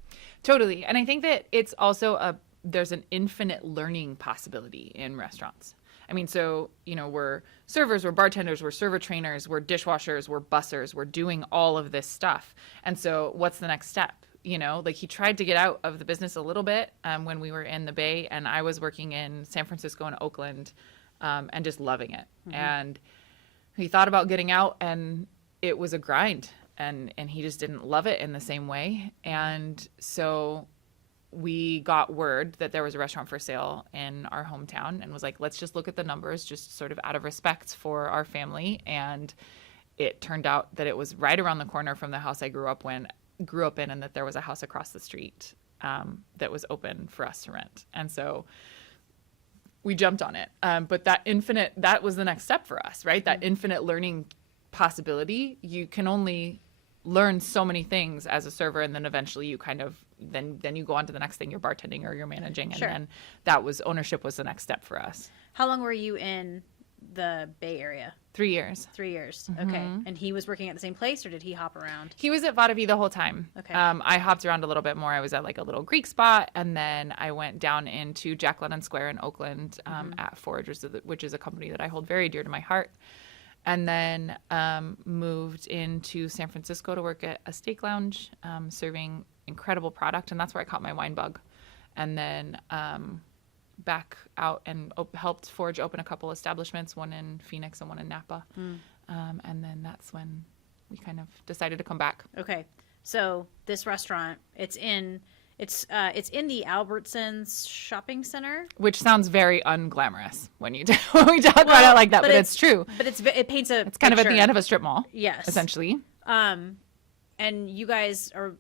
Totally. And I think that it's also there's an infinite learning possibility in restaurants. I mean, so, you know, we're servers, we're bartenders, we're server trainers, we're dishwashers, we're bussers, we're doing all of this stuff. And so what's the next step? You know, like he tried to get out of the business a little bit when we were in the Bay, and I was working in San Francisco and Oakland and just loving it. And he thought about getting out, and it was a grind, and he just didn't love it in the same way. And so we got word that there was a restaurant for sale in our hometown, and was like, let's just look at the numbers, just sort of out of respect for our family. And it turned out that it was right around the corner from the house I grew up in, and that there was a house across the street that was open for us to rent. And so we jumped on it. But that was the next step for us, right? That infinite learning possibility. You can only learn so many things as a server, and then eventually you kind of then you go on to the next thing, you're bartending or you're managing, and then ownership was the next step for us. How long were you in the Bay Area? 3 years. 3 years. Okay. And he was working at the same place, or did he hop around? He was at Vaudeville the whole time. Okay. I hopped around a little bit more. I was at like a little Greek spot, and then I went down into Jack London Square in Oakland at Forge, which is a company that I hold very dear to my heart. And then moved into San Francisco to work at a steak lounge, serving incredible product. And that's where I caught my wine bug. And then back out and helped Forge open a couple establishments, one in Phoenix and one in Napa. And then that's when we kind of decided to come back. Okay. So this restaurant, it's in the Albertsons shopping center, which sounds very unglamorous when we talk about it like that, but it's true. But it paints a it's kind of at the end of a strip mall. Yes, essentially. And you guys are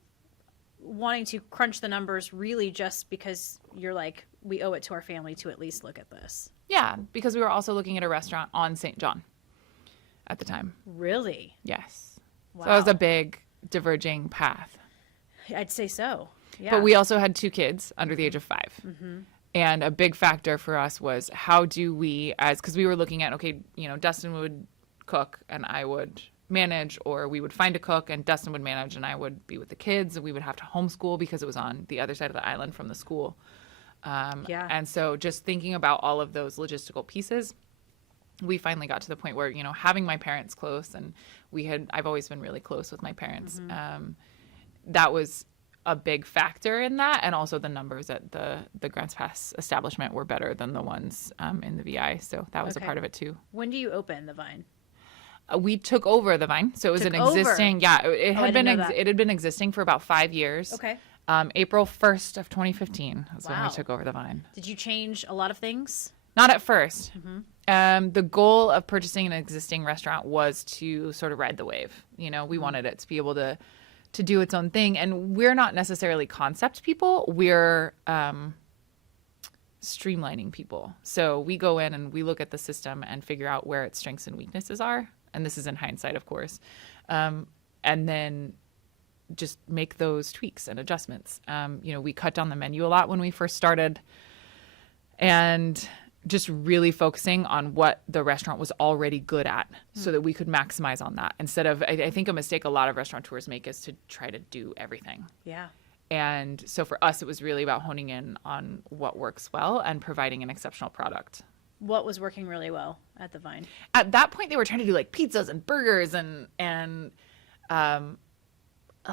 wanting to crunch the numbers really just because you're like, we owe it to our family to at least look at this. Yeah, because we were also looking at a restaurant on St. John at the time. Really? Yes. Wow. So it was a big diverging path. I'd say so. Yeah. But we also had 2 kids under the age of 5. Mm-hmm. And a big factor for us was how do we, because we were looking at, okay, Dustin would cook and I would manage, or we would find a cook and Dustin would manage and I would be with the kids, and we would have to homeschool because it was on the other side of the island from the school. And so just thinking about all of those logistical pieces, we finally got to the point where, having my parents close, and I've always been really close with my parents. Mm-hmm. That was a big factor in that. And also the numbers at the Grants Pass establishment were better than the ones in the VI. So that was a part of it too. When do you open the Vine? We took over the Vine. So it was existing. Yeah. It had been existing for about 5 years. Okay. April 1st of 2015 was when we took over the Vine. Did you change a lot of things? Not at first. Mm-hmm. The goal of purchasing an existing restaurant was to sort of ride the wave. We wanted it to be able to do its own thing. And we're not necessarily concept people. We're streamlining people. So we go in and we look at the system and figure out where its strengths and weaknesses are. And this is in hindsight, of course. And then just make those tweaks and adjustments. We cut down the menu a lot when we first started, and just really focusing on what the restaurant was already good at so that we could maximize on that. Instead of, I think a mistake a lot of restaurateurs make is to try to do everything. Yeah. And so for us, it was really about honing in on what works well and providing an exceptional product. What was working really well at the Vine? At that point, they were trying to do like pizzas and burgers and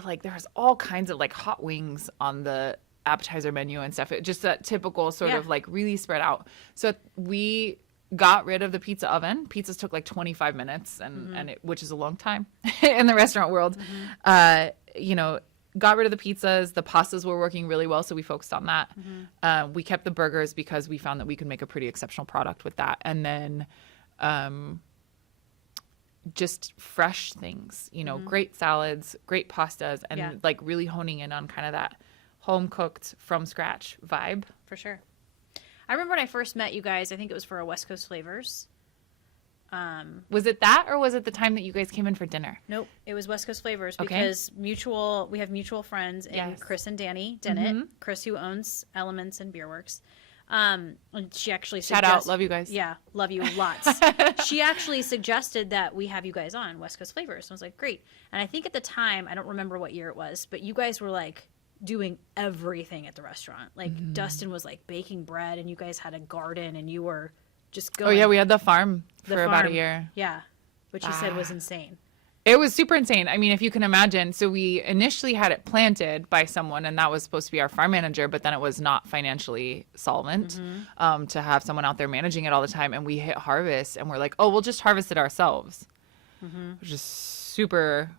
like there was all kinds of like hot wings on the appetizer menu and stuff. It just that typical sort of like really spread out. So we got rid of the pizza oven. Pizzas took like 25 minutes and which is a long time in the restaurant world. Got rid of the pizzas. The pastas were working really well, so we focused on that. We kept the burgers because we found that we could make a pretty exceptional product with that. And then just fresh things, great salads, great pastas, and like really honing in on kind of that home cooked from scratch vibe. For sure. I remember when I first met you guys, I think it was for a West Coast Flavors. Was it that, or was it the time that you guys came in for dinner? Nope, it was West Coast Flavors because we have mutual friends in Chris and Danny Dennett. Chris, who owns Elements and Beer Works. And she actually shout out, love you guys. Yeah, love you lots. She actually suggested that we have you guys on West Coast Flavors. And I was like, great. And I think at the time, I don't remember what year it was, but you guys were like doing everything at the restaurant. Like Dustin was like baking bread, and you guys had a garden, and you were just going. Oh yeah, we had the farm for about a year. Yeah, which he said was insane. It was super insane. I mean, if you can imagine. So we initially had it planted by someone, and that was supposed to be our farm manager, but then it was not financially solvent to have someone out there managing it all the time. And we hit harvest, and we're like, oh, we'll just harvest it ourselves, which is super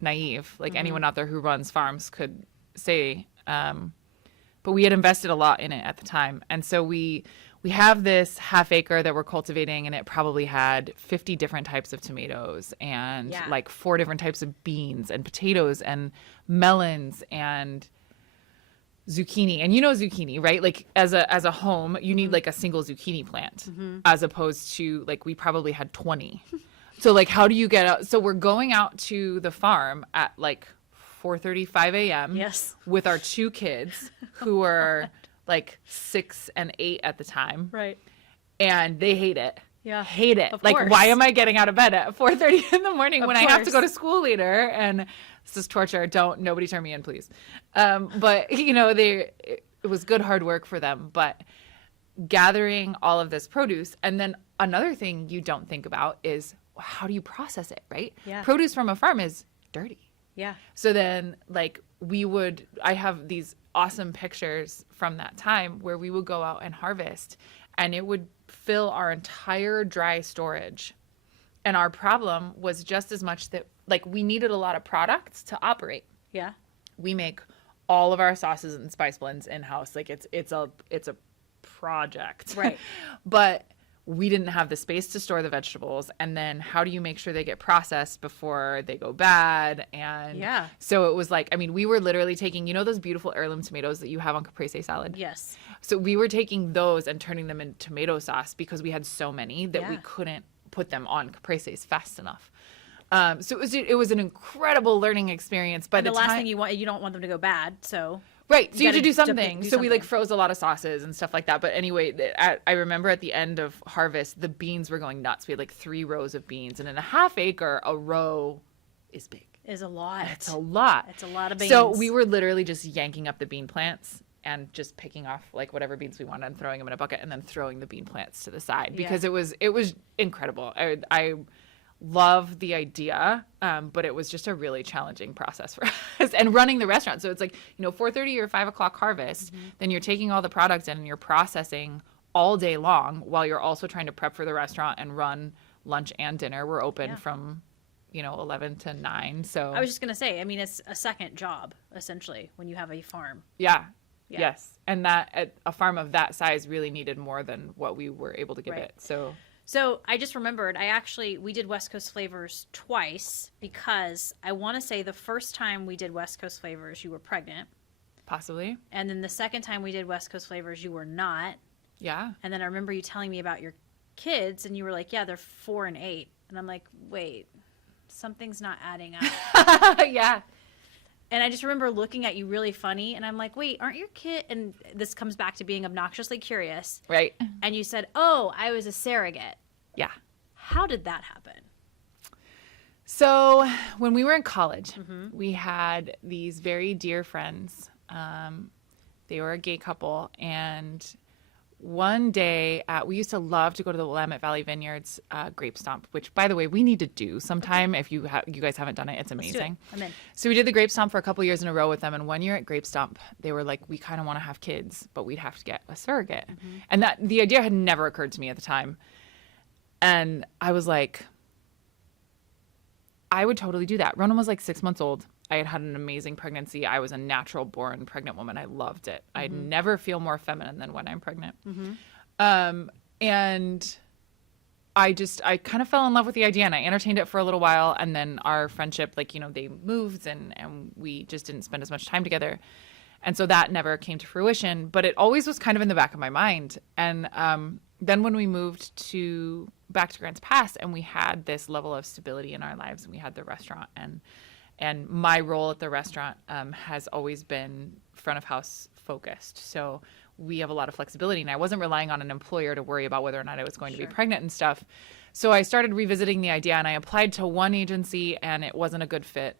naive. Like anyone out there who runs farms could say. But we had invested a lot in it at the time. And so we have this half acre that we're cultivating, and it probably had 50 different types of tomatoes and like 4 different types of beans and potatoes and melons and zucchini. And zucchini, right? Like as a home, you need like a single zucchini plant as opposed to like we probably had 20. So like how do you get out? So we're going out to the farm at like 4:35 a.m. Yes. with our 2 kids who are like 6 and 8 at the time. Right. And they hate it. Yeah. Hate it. Of Like, course. why am I getting out of bed at 4:30 in the morning when I have to go to course. school later? And this is torture. Nobody turn me in, please. But, it was good hard work for them. But gathering all of this produce. And then another thing you don't think about is how do you process it, right? Yeah. Produce from a farm is dirty. Yeah. So then, like, I have these awesome pictures from that time where we would go out and harvest, and it would fill our entire dry storage. And our problem was just as much that, like, we needed a lot of products to operate. Yeah. We make all of our sauces and spice blends in-house. Like, it's a project. Right. But we didn't have the space to store the vegetables. And then how do you make sure they get processed before they go bad? And so it was like, I mean, we were literally taking, those beautiful heirloom tomatoes that you have on caprese salad? Yes. So we were taking those and turning them into tomato sauce because we had so many that we couldn't put them on capreses fast enough. So it was an incredible learning experience. By And the the last time, thing you don't want them to go bad. So right. So you gotta had to do dip something. do So we like something. froze a lot of sauces and stuff like that. But anyway, I remember at the end of harvest, the beans were going nuts. We had like 3 rows of beans, and in a half acre, a row is big. Is a lot. It's a lot. It's a lot of beans. So we were literally just yanking up the bean plants and just picking off like whatever beans we wanted and throwing them in a bucket and then throwing the bean plants to the side because it was incredible. I love the idea, but it was just a really challenging process for us. And running the restaurant, so it's like 4:30 or 5 o'clock harvest. Then you're taking all the products in and you're processing all day long while you're also trying to prep for the restaurant and run lunch and dinner. We're open from 11 to 9. So I was just gonna say, I mean, it's a second job essentially when you have a farm. Yeah. Yes. And that a farm of that size really needed more than what we were able to give it. So I just remembered, we did West Coast Flavors twice because I want to say the first time we did West Coast Flavors, you were pregnant. Possibly. And then the second time we did West Coast Flavors, you were not. Yeah. And then I remember you telling me about your kids and you were like, yeah, they're 4 and 8. And I'm like, wait, something's not adding up. Yeah. And I just remember looking at you really funny. And I'm like, wait, aren't your kid? And this comes back to being obnoxiously curious. Right. And you said, oh, I was a surrogate. Yeah. How did that happen? So when we were in college, we had these very dear friends. They were a gay couple. And one day, we used to love to go to the Willamette Valley Vineyards Grape Stomp, which, by the way, we need to do sometime. If you guys haven't done it, it's amazing. I'm in. So we did the Grape Stomp for a couple years in a row with them. And one year at Grape Stomp, they were like, we kind of want to have kids, but we'd have to get a surrogate. And the idea had never occurred to me at the time. And I was like, I would totally do that. Ronan was like 6 months old. I had an amazing pregnancy. I was a natural born pregnant woman. I loved it. I never feel more feminine than when I'm pregnant. And I kind of fell in love with the idea and I entertained it for a little while. And then our friendship, they moved and we just didn't spend as much time together. And so that never came to fruition, but it always was kind of in the back of my mind. And then when we moved back to Grants Pass and we had this level of stability in our lives and we had the restaurant and my role at the restaurant has always been front of house focused. So we have a lot of flexibility and I wasn't relying on an employer to worry about whether or not I was going to be pregnant and stuff. So I started revisiting the idea and I applied to one agency and it wasn't a good fit.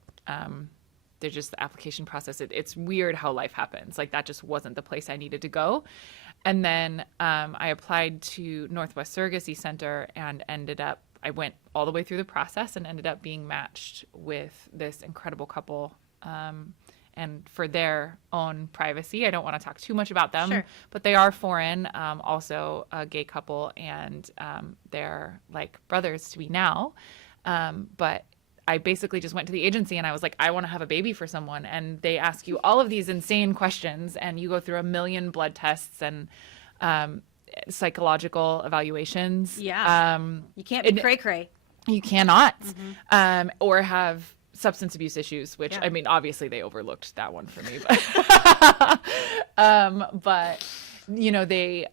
There's just the application process. It's weird how life happens. Like that just wasn't the place I needed to go. And then I applied to Northwest Surrogacy Center and I went all the way through the process and ended up being matched with this incredible couple. And for their own privacy, I don't want to talk too much about them, but they are foreign, also a gay couple, and they're like brothers to me now. But I basically just went to the agency and I was like, I want to have a baby for someone. And they ask you all of these insane questions and you go through 1 million blood tests and psychological evaluations. Yeah. You can't be cray-cray. You cannot. Or have substance abuse issues, which, I mean, obviously they overlooked that one for me. But they...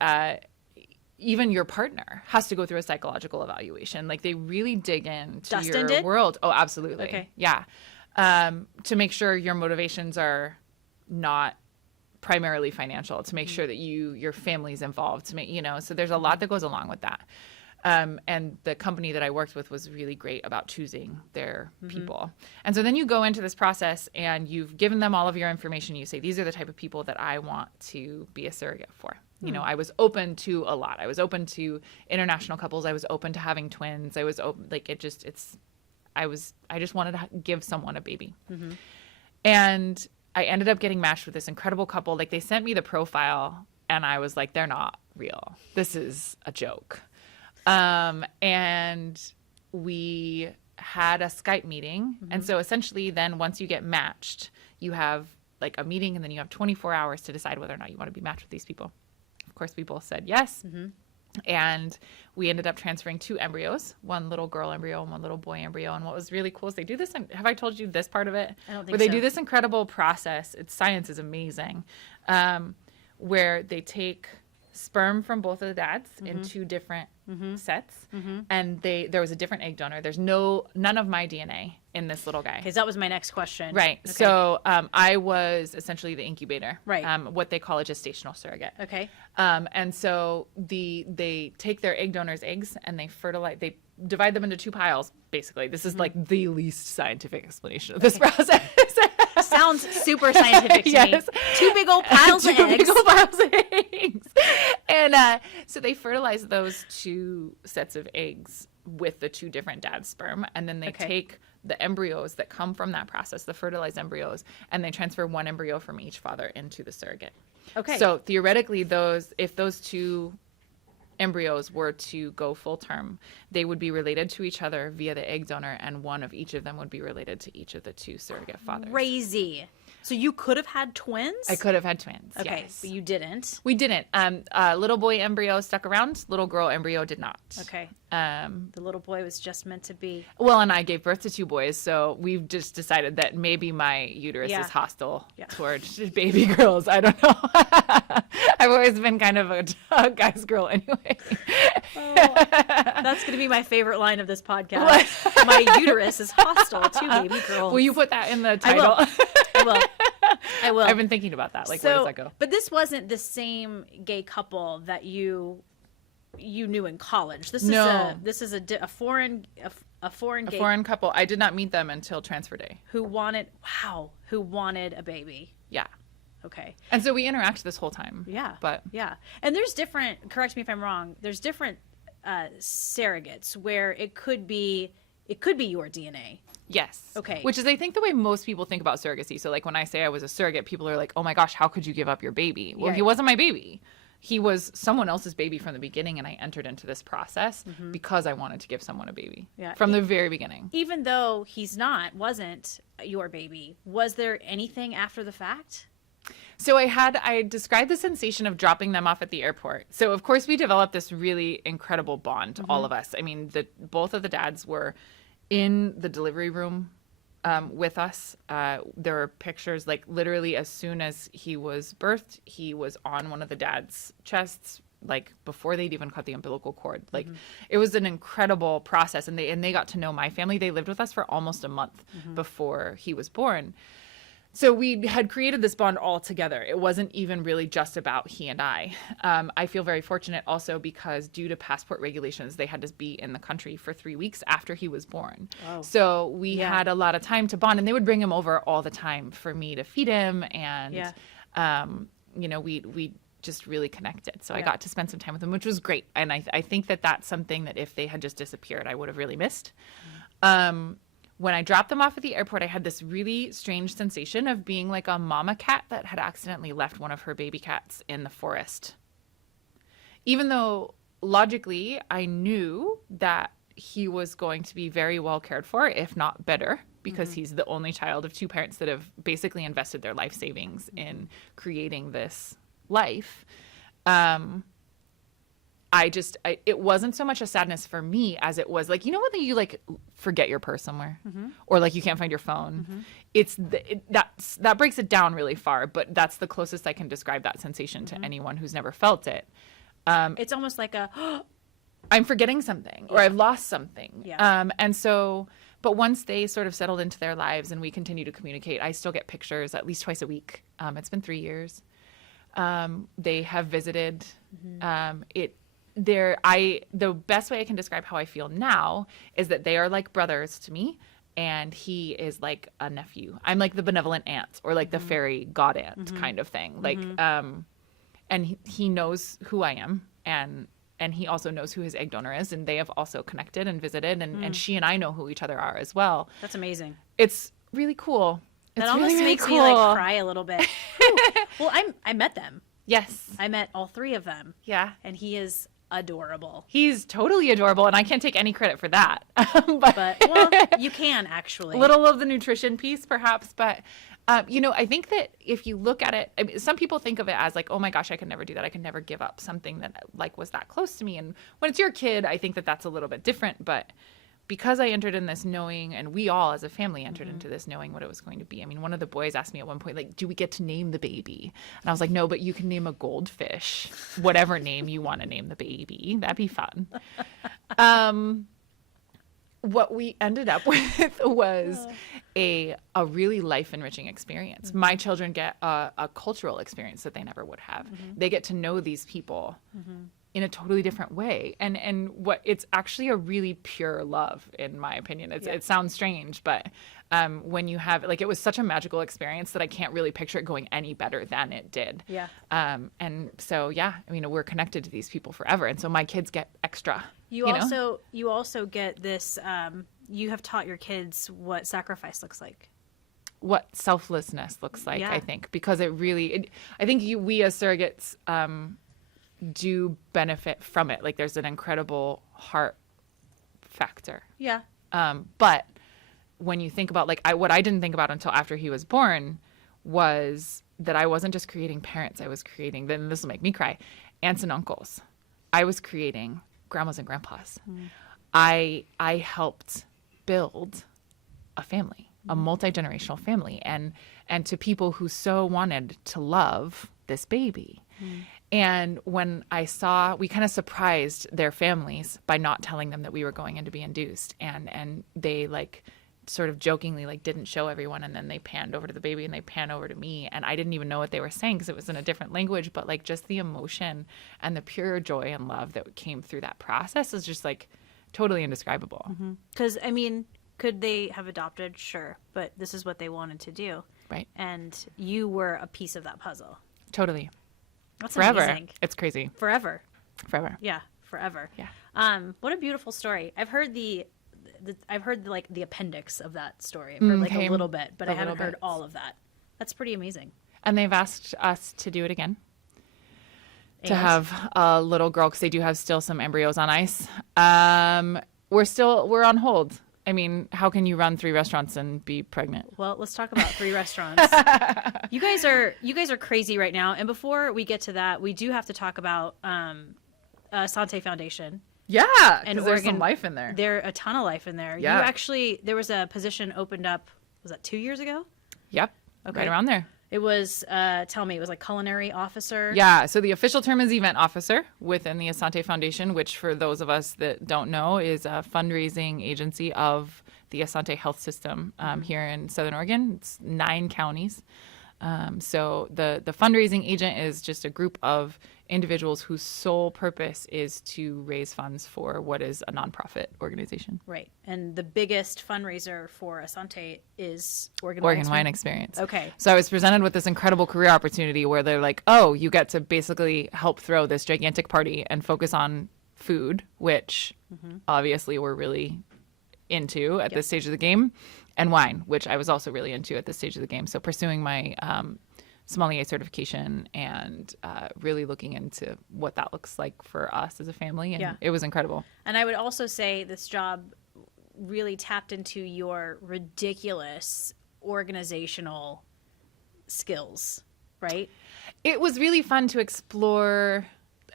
even your partner has to go through a psychological evaluation. Like they really dig into Dustin your did? world. Oh, absolutely. Okay. Yeah. To make sure your motivations are not primarily financial, to make sure that your family's involved, to make, so there's a lot that goes along with that. And the company that I worked with was really great about choosing their people. And so then you go into this process and you've given them all of your information. You say, these are the type of people that I want to be a surrogate for. I was open to a lot. I was open to international couples. I was open to having twins. I was open, I just wanted to give someone a baby. And I ended up getting matched with this incredible couple. Like they sent me the profile and I was like, they're not real. This is a joke. And we had a Skype meeting. And so essentially then once you get matched, you have like a meeting and then you have 24 hours to decide whether or not you want to be matched with these people. Of course, we both said yes. And we ended up transferring 2 embryos, one little girl embryo and one little boy embryo. And what was really cool is they do this. Have I told you this part of it? I don't think where they so. do this incredible process. Science is amazing. Where they take sperm from both of the dads in 2 different sets, and there was a different egg donor. There's none of my DNA in this little guy. Because that was my next question. Right. Okay. So I was essentially the incubator. Right. What they call a gestational surrogate. Okay. And so they take their egg donors' eggs and they fertilize. They divide them into 2 piles. Basically, this is like the least scientific explanation of this process. Sounds super scientific to Yes. me. 2 big old piles of 2 eggs. big old piles of eggs. And so they fertilize those 2 sets of eggs with the 2 different dad's sperm, and then they take the embryos that come from that process, the fertilized embryos, and they transfer 1 embryo from each father into the surrogate. Okay. So theoretically, if those 2 embryos were to go full term, they would be related to each other via the egg donor, and one of each of them would be related to each of the 2 surrogate fathers. Crazy. So you could have had twins? I could have had twins. Okay, yes. but you didn't. We didn't. Little boy embryo stuck around. Little girl embryo did not. Okay. The little boy was just meant to be. Well, and I gave birth to 2 boys, so we've just decided that maybe my uterus is hostile towards baby girls. I don't know. I've always been kind of a guy's girl anyway. Oh, that's going to be my favorite line of this podcast. My uterus is hostile to baby girls. Will you put that in the title? I will. I've been thinking about that. Like, where does that go? But this wasn't the same gay couple that you knew in college. This is a foreign couple. I did not meet them until transfer day. who wanted a baby. Yeah. Okay. And so we interact this whole time. Yeah. But yeah. And there's different, correct me if I'm wrong, there's different surrogates where it could be your DNA. yes. Okay. Which is, I think, the way most people think about surrogacy. So like when I say I was a surrogate, people are like, oh my gosh, how could you give up your baby? Well, he wasn't my baby. He was someone else's baby from the beginning, and I entered into this process because I wanted to give someone a baby from the very beginning. Even though wasn't your baby, was there anything after the fact? So I described the sensation of dropping them off at the airport. So of course we developed this really incredible bond, all of us. I mean, both of the dads were in the delivery room with us. There were pictures, like literally as soon as he was birthed, he was on one of the dad's chests, like before they'd even cut the umbilical cord. Like it was an incredible process, and they got to know my family. They lived with us for almost a month before he was born. So we had created this bond all together. It wasn't even really just about he and I. I feel very fortunate also because due to passport regulations, they had to be in the country for 3 weeks after he was born. Oh. So we had a lot of time to bond, and they would bring him over all the time for me to feed him. And, we just really connected. So I got to spend some time with him, which was great. And I think that that's something that if they had just disappeared, I would have really missed. When I dropped them off at the airport, I had this really strange sensation of being like a mama cat that had accidentally left one of her baby cats in the forest. Even though logically I knew that he was going to be very well cared for, if not better, because he's the only child of 2 parents that have basically invested their life savings in creating this life. It wasn't so much a sadness for me as it was like, you know, when you like forget your purse somewhere or like you can't find your phone. That breaks it down really far, but that's the closest I can describe that sensation to anyone who's never felt it. It's almost like I'm forgetting something or I've lost something. Yeah. And so, but once they sort of settled into their lives and we continue to communicate, I still get pictures at least twice a week. It's been 3 years. They have visited. The best way I can describe how I feel now is that they are like brothers to me, and he is like a nephew. I'm like the benevolent aunt or like the fairy god aunt kind of thing. Like, and he knows who I am, and he also knows who his egg donor is, and they have also connected and visited, and she and I know who each other are as well. That's amazing. It's really cool. That almost makes me like cry a little bit. Well, I met them. Yes. I met all 3 of them. Yeah. And he is adorable. He's totally adorable, and I can't take any credit for that. but well, you can actually. A little of the nutrition piece, perhaps, but I think that if you look at it, I mean, some people think of it as like, oh my gosh, I could never do that. I could never give up something that like was that close to me. And when it's your kid, I think that that's a little bit different. But because I entered in this knowing, and we all as a family entered into this knowing what it was going to be. I mean, one of the boys asked me at one point, like, do we get to name the baby? And I was like, no, but you can name a goldfish, whatever name you want to name the baby. That'd be fun. What we ended up with was a really life-enriching experience. My children get a cultural experience that they never would have. They get to know these people in a totally different way. And what it's actually a really pure love, in my opinion. It sounds strange, but when you have, like, it was such a magical experience that I can't really picture it going any better than it did. Yeah. And so, yeah, I mean, we're connected to these people forever. And so my kids get extra. You also get this, you have taught your kids what sacrifice looks like. What selflessness looks like, I think, because I think we as surrogates do benefit from it. Like, there's an incredible heart factor. Yeah. But when you think about, like, what I didn't think about until after he was born was that I wasn't just creating parents. I was creating, then this will make me cry, aunts and uncles. I was creating grandmas and grandpas. I helped build a family, a multi-generational family, and to people who so wanted to love this baby. And when I saw, we kind of surprised their families by not telling them that we were going in to be induced, and they, like, sort of jokingly, like, didn't show everyone, and then they panned over to the baby and they panned over to me, and I didn't even know what they were saying because it was in a different language, but, like, just the emotion and the pure joy and love that came through that process is just, like, totally indescribable. Because, I mean, could they have adopted? Sure. But this is what they wanted to do. Right. And you were a piece of that puzzle. Totally. That's Forever. amazing. It's crazy. Forever. Forever. Yeah. Forever. Yeah. What a beautiful story. I've heard like the appendix of that story. I've heard like a little bit, but I haven't heard all of that. That's pretty amazing. And they've asked us to do it again. To have a little girl, because they do have still some embryos on ice. We're on hold. I mean, how can you run 3 restaurants and be pregnant? Well, let's talk about 3 restaurants. You guys are crazy right now. And before we get to that, we do have to talk about Sante Foundation. Yeah, and there's some life in there. There's a ton of life in there. Yeah. There was a position opened up, was that 2 years ago? Yep. Okay. Right around there. It was, tell me, it was like culinary officer? Yeah, so the official term is event officer within the Asante Foundation, which for those of us that don't know is a fundraising agency of the Asante Health System here in Southern Oregon. It's 9 counties. So the fundraising agent is just a group of individuals whose sole purpose is to raise funds for what is a nonprofit organization. Right. And the biggest fundraiser for Asante is Oregon Wine Experience. Okay. So I was presented with this incredible career opportunity where they're like, oh, you get to basically help throw this gigantic party and focus on food, which obviously we're really into at this stage of the game, and wine, which I was also really into at this stage of the game. So pursuing my sommelier certification and really looking into what that looks like for us as a family. And it was incredible. And I would also say this job really tapped into your ridiculous organizational skills, right? It was really fun to explore.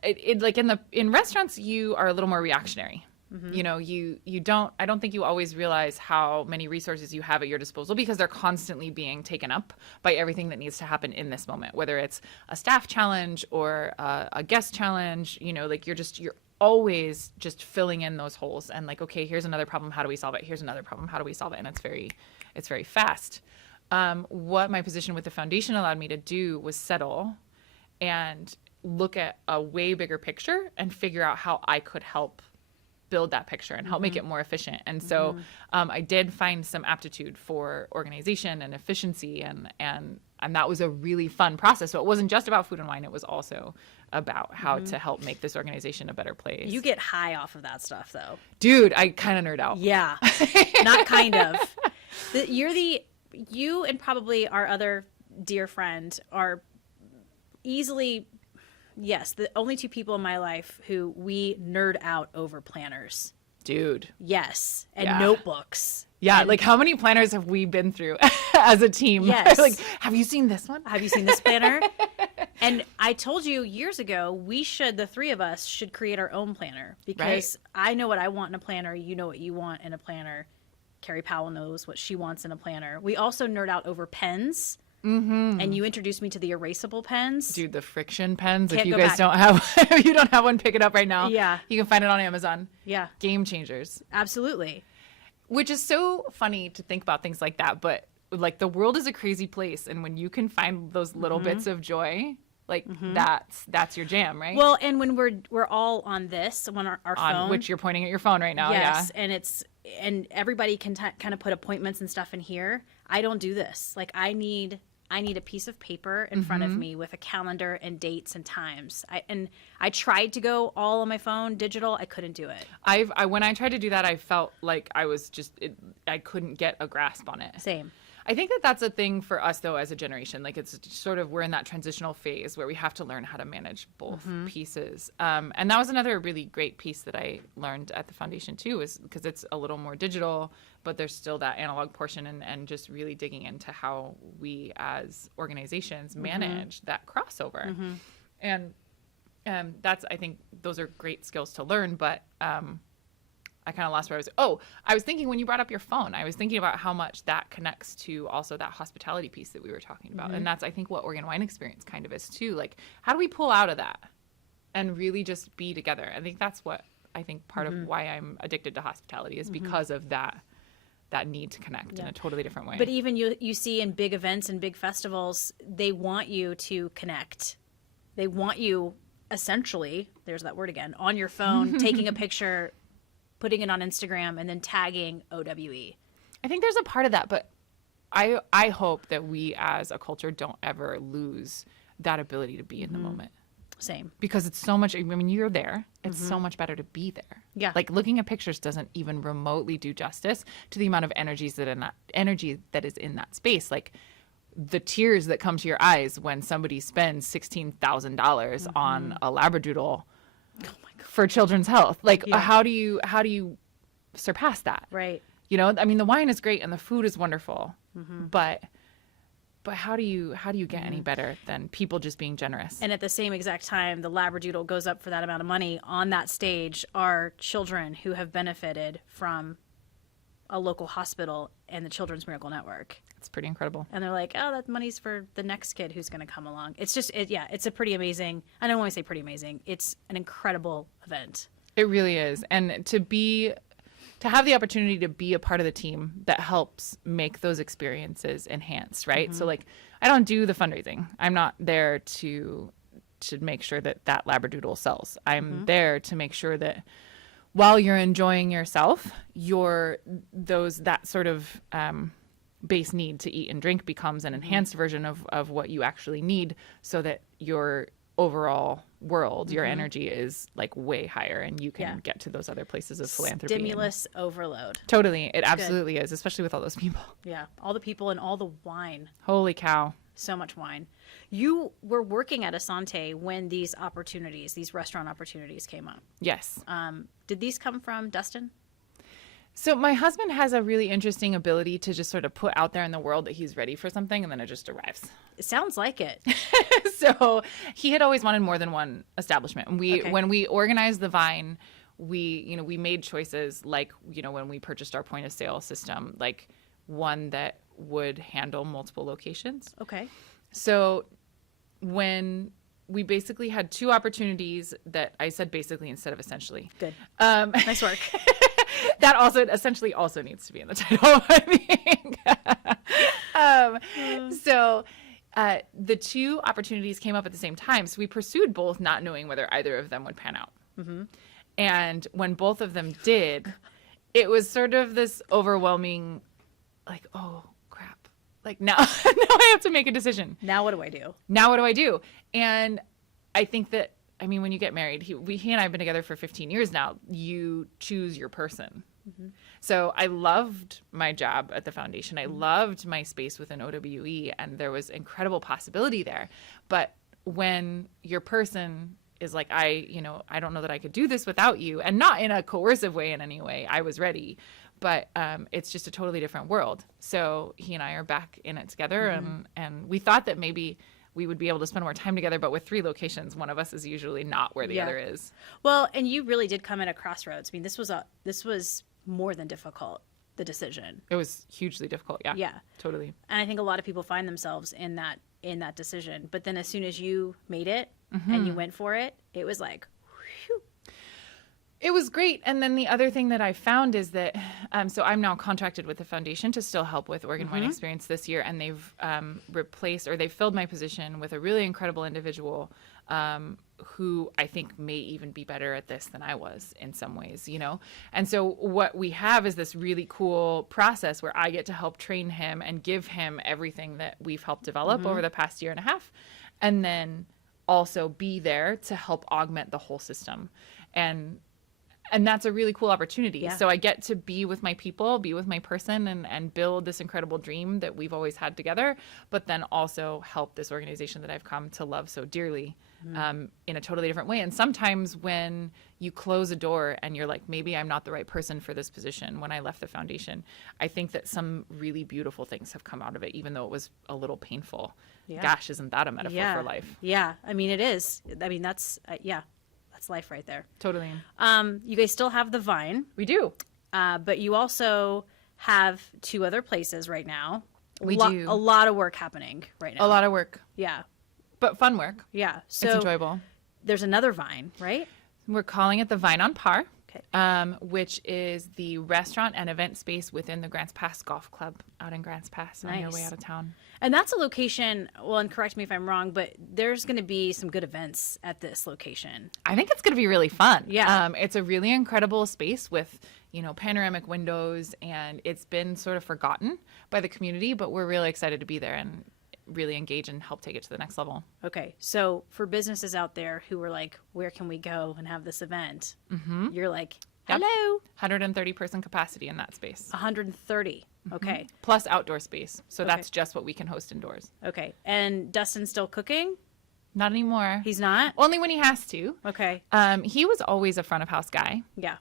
It like in restaurants, you are a little more reactionary. You know, I don't think you always realize how many resources you have at your disposal because they're constantly being taken up by everything that needs to happen in this moment, whether it's a staff challenge or a guest challenge. You know, like you're always just filling in those holes and like, okay, here's another problem. How do we solve it? Here's another problem. How do we solve it? And it's very fast. What my position with the foundation allowed me to do was settle and look at a way bigger picture and figure out how I could help build that picture and help make it more efficient. And so I did find some aptitude for organization and efficiency and that was a really fun process. So it wasn't just about food and wine. It was also about how to help make this organization a better place. You get high off of that stuff though. Dude, I kind of nerd out. Yeah, not kind of. You and probably our other dear friend are easily, yes, the only 2 people in my life who we nerd out over planners. Dude. Yes. And notebooks. Yeah. Like how many planners have we been through as a team? Yes. Like, have you seen this one? Have you seen this planner? And I told you years ago, the three of us should create our own planner, because I know what I want in a planner. You know what you want in a planner. Carrie Powell knows what she wants in a planner. We also nerd out over pens. Mm-hmm. And you introduced me to the erasable pens. Dude, the friction pens. Can't if you go guys back. don't have, if you don't have one, pick it up right now. Yeah. You can find it on Amazon. Yeah. Game changers. Absolutely. Which is so funny to think about things like that. But like, the world is a crazy place. And when you can find those little bits of joy, like that's your jam, right? Well, and when we're all on this, when our phone. Which you're pointing at your phone right now. Yes. Yeah. And everybody can kind of put appointments and stuff in here. I don't do this. Like, I need a piece of paper in front of me with a calendar and dates and times. I tried to go all on my phone digital. I couldn't do it. When I tried to do that, I felt like I was I couldn't get a grasp on it. Same. I think that's a thing for us, though, as a generation. Like, it's sort of, we're in that transitional phase where we have to learn how to manage both pieces. And that was another really great piece that I learned at the foundation, too, is because it's a little more digital, but there's still that analog portion, and just really digging into how we as organizations manage that crossover. And I think those are great skills to learn, but I kind of lost where I was thinking when you brought up your phone, I was thinking about how much that connects to also that hospitality piece that we were talking about. And that's, I think, what Oregon Wine Experience kind of is too. Like, how do we pull out of that and really just be together? I think that's what I think part of why I'm addicted to hospitality is because of that need to connect in a totally different way. But even you see in big events and big festivals, they want you to connect. They want you essentially, there's that word again, on your phone, taking a picture, putting it on Instagram, and then tagging OWE. I think there's a part of that, but I hope that we as a culture don't ever lose that ability to be in the moment. Same. Because it's so much, I mean, you're there. It's so much better to be there. Yeah. Like, looking at pictures doesn't even remotely do justice to the amount of energy that is in that space. Like, the tears that come to your eyes when somebody spends $16,000 on a Labradoodle for children's health. Like, how do you surpass that? Right. You know, I mean, the wine is great and the food is wonderful, but how do you get any better than people just being generous? And at the same exact time, the Labradoodle goes up for that amount of money. On that stage are children who have benefited from a local hospital and the Children's Miracle Network. It's pretty incredible. And they're like, oh, that money's for the next kid who's going to come along. It's just, it's a pretty amazing, I don't want to say pretty amazing, it's an incredible event. It really is. And to have the opportunity to be a part of the team that helps make those experiences enhanced, right? So, like, I don't do the fundraising. I'm not there to make sure that Labradoodle sells. I'm there to make sure that while you're enjoying yourself, that sort of base need to eat and drink becomes an enhanced version of what you actually need, so that your overall world, your energy is like way higher, and you can get to those other places of philanthropy. Stimulus overload. Totally. It absolutely is, especially with all those people. Yeah. All the people and all the wine. Holy cow. So much wine. You were working at Asante when these restaurant opportunities came up. Yes. Did these come from Dustin? So my husband has a really interesting ability to just sort of put out there in the world that he's ready for something, and then it just arrives. It sounds like it. So he had always wanted more than one establishment. And when we organized the Vine, we made choices, like, when we purchased our point of sale system, like one that would handle multiple locations. Okay. So when we basically had two opportunities that I said basically instead of essentially. Good. Nice work. That also essentially also needs to be in the title, I think. So the two opportunities came up at the same time. So we pursued both, not knowing whether either of them would pan out. And when both of them did, it was sort of this overwhelming, like, oh, crap. Like, now I have to make a decision. Now what do I do? Now what do I do? And I think that, I mean, when you get married, he and I have been together for 15 years now. You choose your person. So I loved my job at the foundation. I loved my space within OWE, and there was incredible possibility there. But when your person is like, I don't know that I could do this without you, and not in a coercive way in any way. I was ready, but it's just a totally different world. So he and I are back in it together, and we thought that maybe we would be able to spend more time together. But with 3 locations, one of us is usually not where the other is. Well, and you really did come at a crossroads. I mean, this was more than difficult, the decision. It was hugely difficult. Yeah. Yeah. Totally. And I think a lot of people find themselves in that decision. But then as soon as you made it and you went for it, it was like, whew. It was great. And then the other thing that I found is that, so I'm now contracted with the foundation to still help with Oregon Wine Experience this year. And they've they've filled my position with a really incredible individual who I think may even be better at this than I was in some ways, you know? And so what we have is this really cool process where I get to help train him and give him everything that we've helped develop over the past year and a half. And then also be there to help augment the whole system. And that's a really cool opportunity. Yeah. So I get to be with my people, be with my person, and build this incredible dream that we've always had together, but then also help this organization that I've come to love so dearly in a totally different way. And sometimes when you close a door and you're like, maybe I'm not the right person for this position when I left the foundation, I think that some really beautiful things have come out of it, even though it was a little painful. Yeah. Gosh, isn't that a metaphor for life? Yeah. I mean, it is. I mean, that's, that's life right there. Totally. You guys still have the Vine, We do. but you also have 2 other places right now. We do. A lot of work happening right now. A lot of work, Yeah. but fun work. Yeah. So It's enjoyable. there's another Vine, right? We're calling it the Vine on Par, Okay. which is the restaurant and event space within the Grants Pass Golf Club out in Grants Pass on your way Nice. out of town. And that's a location, well, and correct me if I'm wrong, but there's going to be some good events at this location. I think it's going to be really fun. Yeah. It's a really incredible space with, panoramic windows, and it's been sort of forgotten by the community, but we're really excited to be there and really engage and help take it to the next level. Okay. So for businesses out there who were like, where can we go and have this event? You're like, Yep. hello, 130 person capacity in that space, 130. Okay. plus outdoor space. So that's just what we can host indoors. Okay. And Dustin's still cooking? Not anymore. He's not? Only when he has to. Okay. He was always a front of house guy. Yeah.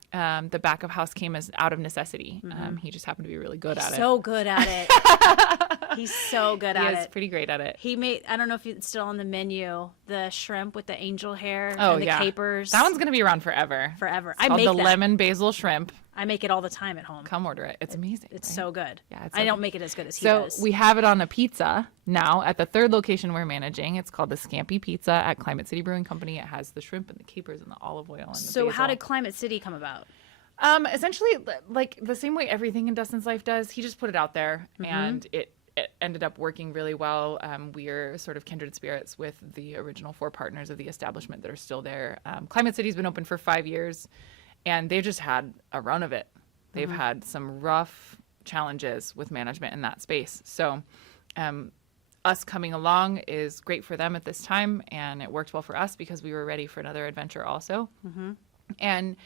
The back of house came as out of necessity. He just happened to be really good at it. So good at it. He's so good He at is it. pretty great at it. He made, I don't know if it's still on the menu, the shrimp with the angel hair Oh, and the yeah. capers. That one's going to be around forever. forever. It's called the lemon basil shrimp. I make it all the time at home. Come order it. It's amazing. It's right? so good. Yeah, it's I so don't good. make it as good as he So does. we have it on a pizza now at the 3rd location we're managing. It's called the Scampi Pizza at Climate City Brewing Company. It has the shrimp and the capers and the olive oil and the So how basil. did Climate City come about? Essentially, like the same way everything in Dustin's life does, he just put it out there, and it ended up working really well. We're sort of kindred spirits with the original 4 partners of the establishment that are still there. Climate City's been open for 5 years, and they've just had a run of it. They've had some rough challenges with management in that space. So us coming along is great for them at this time, and it worked well for us because we were ready for another adventure also. And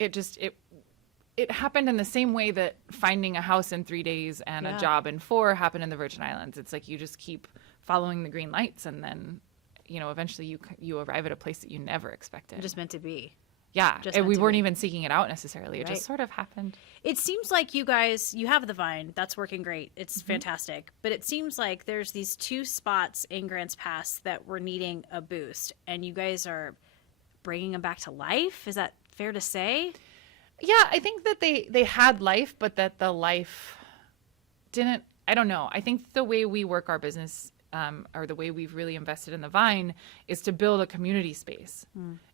it happened in the same way that finding a house in 3 days and a job in 4 happened in the Virgin Islands. It's like you just keep following the green lights, and then eventually you arrive at a place that you never expected. Just meant to be. Yeah, Just and we meant to weren't be. even seeking it out necessarily. It Right. just sort of happened. It seems like you guys, you have the Vine. That's working great. It's fantastic. But it seems like there's these 2 spots in Grants Pass that were needing a boost, and you guys are bringing them back to life. Is that fair to say? Yeah, I think that they had life, but that the life didn't. I don't know. I think the way we work our business, or the way we've really invested in the Vine, is to build a community space.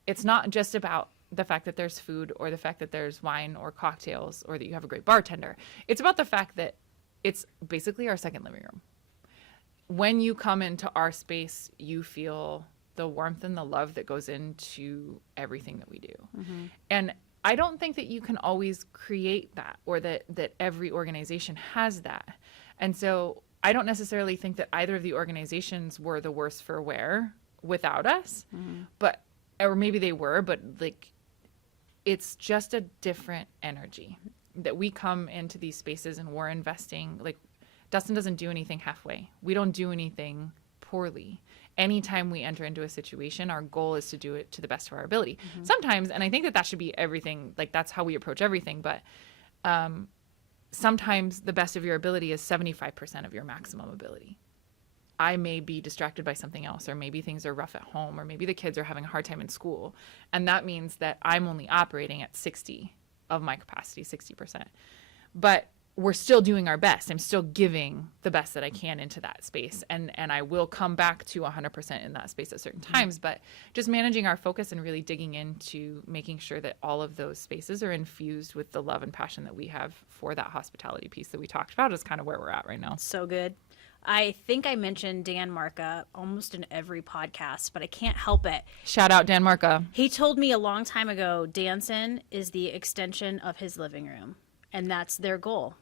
It's not just about the fact that there's food or the fact that there's wine or cocktails or that you have a great bartender. It's about the fact that it's basically our second living room. When you come into our space, you feel the warmth and the love that goes into everything that we do. And I don't think that you can always create that, or that every organization has that. And so I don't necessarily think that either of the organizations were the worse for wear without us, or maybe they were, but like, it's just a different energy that we come into these spaces and we're investing. Like, Dustin doesn't do anything halfway. We don't do anything poorly. Anytime we enter into a situation, our goal is to do it to the best of our ability. Sometimes, and I think that should be everything, like that's how we approach everything, but sometimes the best of your ability is 75% of your maximum ability. I may be distracted by something else, or maybe things are rough at home, or maybe the kids are having a hard time in school. And that means that I'm only operating at 60 of my capacity, 60%. But we're still doing our best. I'm still giving the best that I can into that space. And I will come back to 100% in that space at certain times. But just managing our focus and really digging into making sure that all of those spaces are infused with the love and passion that we have for that hospitality piece that we talked about is kind of where we're at right now. So good. I think I mentioned Dan Marca almost in every podcast, but I can't help it. Shout out Dan Marca. He told me a long time ago, dancing is the extension of his living room, and that's their goal.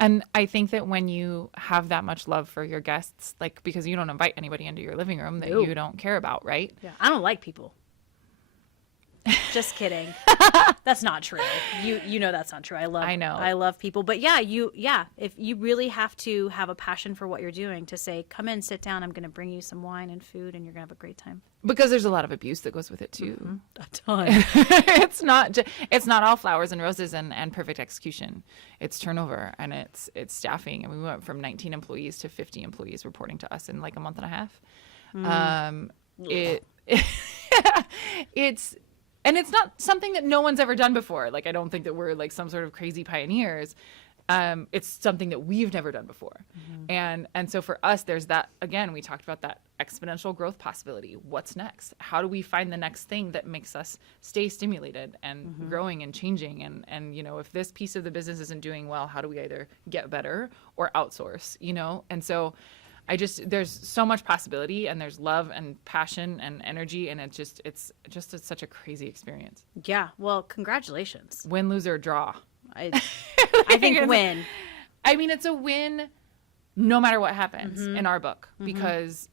And I think that when you have that much love for your guests, like, because you don't invite anybody into your living room that you don't care about, right? Yeah. I don't like people. Just kidding. That's not true. You know that's not true. I love people. But if you really have to have a passion for what you're doing, to say, come in, sit down, I'm going to bring you some wine and food and you're going to have a great time. Because there's a lot of abuse that goes with it too. Mm-hmm. A ton. It's not all flowers and roses and perfect execution. It's turnover and it's staffing. And we went from 19 employees to 50 employees reporting to us in like a month and a half. And it's not something that no one's ever done before. Like, I don't think that we're like some sort of crazy pioneers. It's something that we've never done before. Mm-hmm. And so for us, there's that, again, we talked about that exponential growth possibility. What's next? How do we find the next thing that makes us stay stimulated and growing and changing? And, you know, if this piece of the business isn't doing well, how do we either get better or outsource, you know? And so there's so much possibility, and there's love and passion and energy, and it's such a crazy experience. Yeah. Well, congratulations. Win, lose, or draw. I think win. I mean, it's a win no matter what happens in our book, because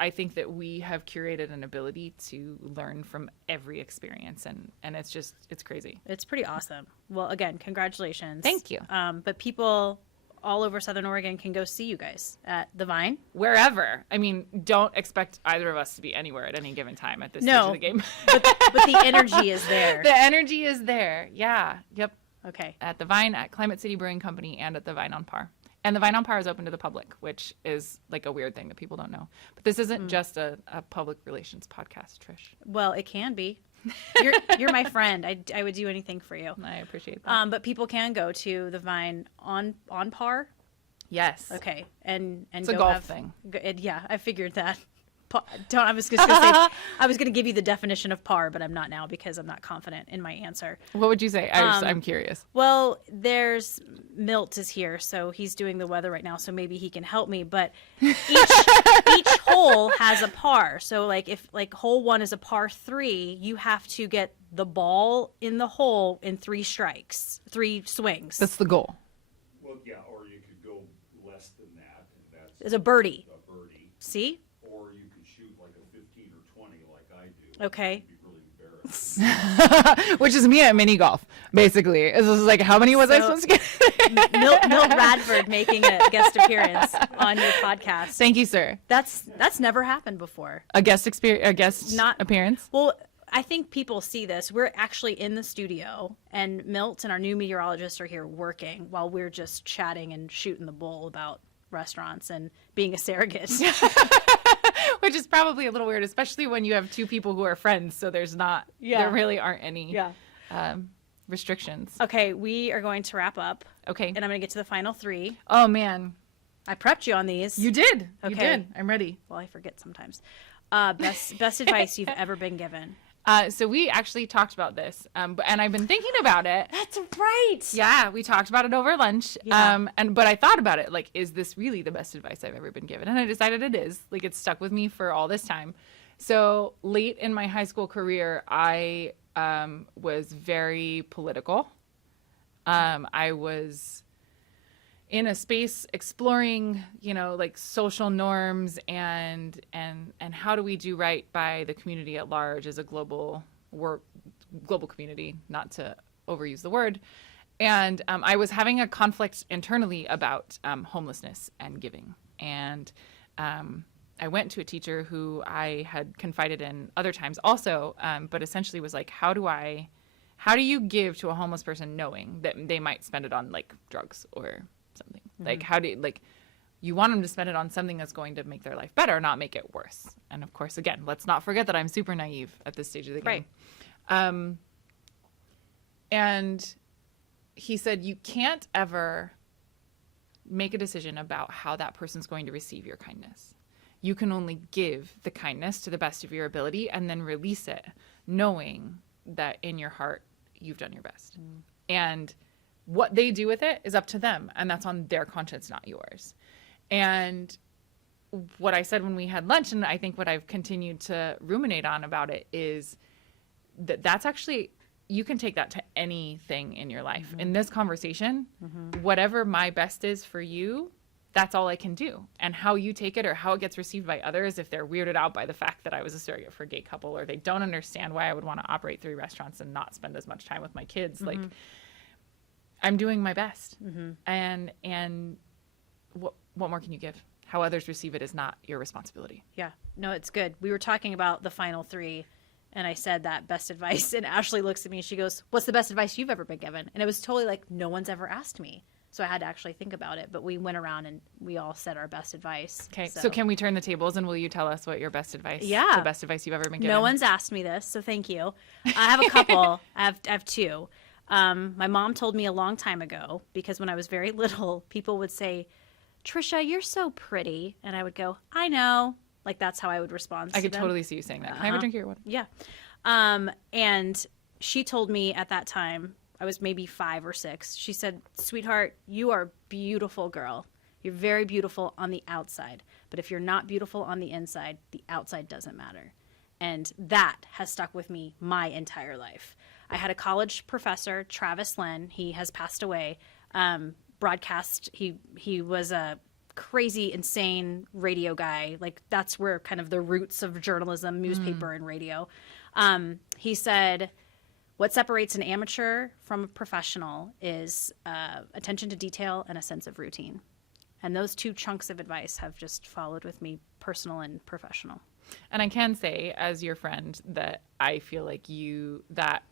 I think that we have curated an ability to learn from every experience, and it's crazy. It's pretty awesome. Well, again, congratulations. Thank you. But people all over Southern Oregon can go see you guys at the Vine. Wherever. I mean, don't expect either of us to be anywhere at any given time at this stage of the game. but the energy is there. The energy is there. Yeah. Yep. Okay. At the Vine, at Climate City Brewing Company, and at the Vine on Par. And the Vine on Par is open to the public, which is like a weird thing that people don't know. But this isn't just a public relations podcast, Trish. Well, it can be. You're my friend. I would do anything for you. I appreciate that. But people can go to the Vine on Par. Yes. Okay. And it's a golf thing. Yeah, I figured that. I was just gonna say, I was gonna give you the definition of par, but I'm not now because I'm not confident in my answer. What would you say? I'm curious. Well, there's Milt is here, so he's doing the weather right now, so maybe he can help me. But each hole has a par. So like if like hole 1 is a par 3, you have to get the ball in the hole in 3 swings. That's the goal. Well, yeah, or you could go less than that, and that's It's a birdie. a birdie. See? Or you could shoot like a 15 or 20 like I do. Okay. You'd be really embarrassed. Which is me at mini golf, basically. It's just like, how many was I supposed to get? Milt Radford making a guest appearance on your podcast. Thank you, sir. That's never happened before. A guest appearance? Well, I think people see this. We're actually in the studio, and Milt and our new meteorologist are here working while we're just chatting and shooting the bull about restaurants and being a surrogate. Which is probably a little weird, especially when you have 2 people who are friends. So there really aren't any restrictions. Okay, we are going to wrap up. Okay. And I'm going to get to the final 3. Oh, man. I prepped you on these. You did. Okay. You did. I'm ready. Well, I forget sometimes. Best advice you've ever been given. So we actually talked about this, and I've been thinking about it. That's right. Yeah, we talked about it over lunch. Yeah. But I thought about it, like, is this really the best advice I've ever been given? And I decided it is. Like, it's stuck with me for all this time. So late in my high school career, I was very political. I was in a space exploring, like social norms and how do we do right by the community at large as a global community, not to overuse the word. And I was having a conflict internally about homelessness and giving. And I went to a teacher who I had confided in other times also, but essentially was like, how do you give to a homeless person knowing that they might spend it on like drugs or something? Mm-hmm. Like, You want them to spend it on something that's going to make their life better, not make it worse. And of course, again, let's not forget that I'm super naive at this stage of the game. Right. And he said, you can't ever make a decision about how that person's going to receive your kindness. You can only give the kindness to the best of your ability and then release it, knowing that in your heart, you've done your best. And what they do with it is up to them. And that's on their conscience, not yours. And what I said when we had lunch, and I think what I've continued to ruminate on about it, is that that's actually, you can take that to anything in your life. In this conversation, whatever my best is for you, that's all I can do. And how you take it or how it gets received by others, if they're weirded out by the fact that I was a surrogate for a gay couple, or they don't understand why I would want to operate 3 restaurants and not spend as much time with my kids, like, I'm doing my best. And what more can you give? How others receive it is not your responsibility. Yeah. No, it's good. We were talking about the final 3, and I said that best advice, and Ashley looks at me and she goes, what's the best advice you've ever been given? And it was totally like, no one's ever asked me. So I had to actually think about it. But we went around and we all said our best advice. Okay. So can we turn the tables, and will you tell us what your best advice, the best advice you've ever been given? No one's asked me this, so thank you. I have a couple. I have 2. My mom told me a long time ago, because when I was very little, people would say, Trisha, you're so pretty. And I would go, I know. Like, that's how I would respond. I could totally see you saying that. Can I have a drink of your water? Yeah. And she told me at that time, I was maybe 5 or 6. She said, sweetheart, you are a beautiful girl. You're very beautiful on the outside. But if you're not beautiful on the inside, the outside doesn't matter. And that has stuck with me my entire life. I had a college professor, Travis Lynn. He has passed away. Broadcast. He was a crazy, insane radio guy. Like, that's where kind of the roots of journalism, newspaper, and radio. He said, what separates an amateur from a professional is attention to detail and a sense of routine. And those 2 chunks of advice have just followed with me, personal and professional. And I can say, as your friend, that I feel like that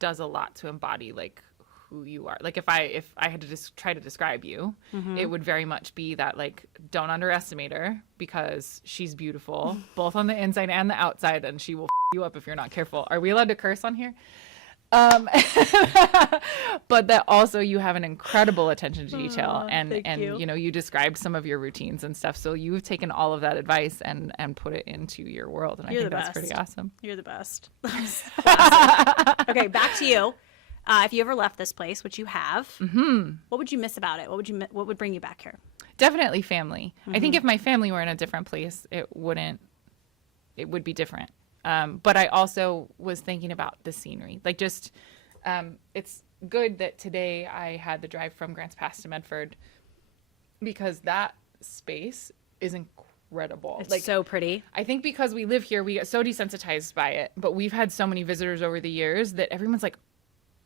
does a lot to embody, like, who you are. Like, if I had to try to describe you, it would very much be that, like, don't underestimate her, because she's beautiful, both on the inside and the outside, and she will you up if you're not careful. Are we allowed to curse on here? But that also you have an incredible attention to detail, and you know, you described some of your routines and stuff. So you've taken all of that advice and put it into your world, and I think that's pretty awesome. You're the best. Awesome. Okay, back to you. If you ever left this place, which you have, what would you miss about it? What would bring you back here? Definitely family. I think if my family were in a different place, it would be different. But I also was thinking about the scenery. Like, just, it's good that today I had the drive from Grants Pass to Medford, because that space is incredible. It's like, so pretty. I think because we live here, we get so desensitized by it, but we've had so many visitors over the years that everyone's like,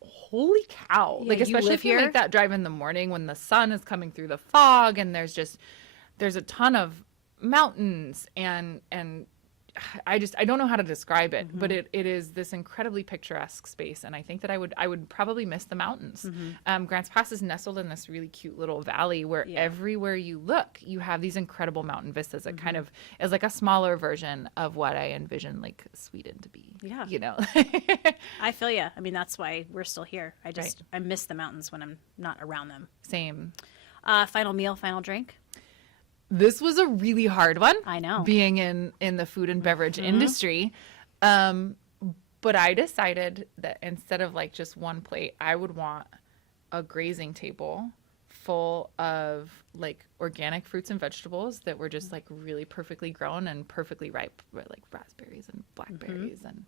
holy cow. Yeah, like, especially if you make that drive in the morning when the sun is coming through the fog, and there's a ton of mountains, and I don't know how to describe it, but it is this incredibly picturesque space, and I think that I would probably miss the mountains. Grants Pass is nestled in this really cute little valley where everywhere you look, you have these incredible mountain vistas. It kind of is like a smaller version of what I envision, like, Sweden to be. Yeah, you know. I feel you. I mean, that's why we're still here. I miss the mountains when I'm not around them. Same. Final meal, final drink. This was a really hard one. I know. Being in the food and beverage industry. But I decided that instead of, like, just one plate, I would want a grazing table full of, like, organic fruits and vegetables that were just, like, really perfectly grown and perfectly ripe, like raspberries and blackberries and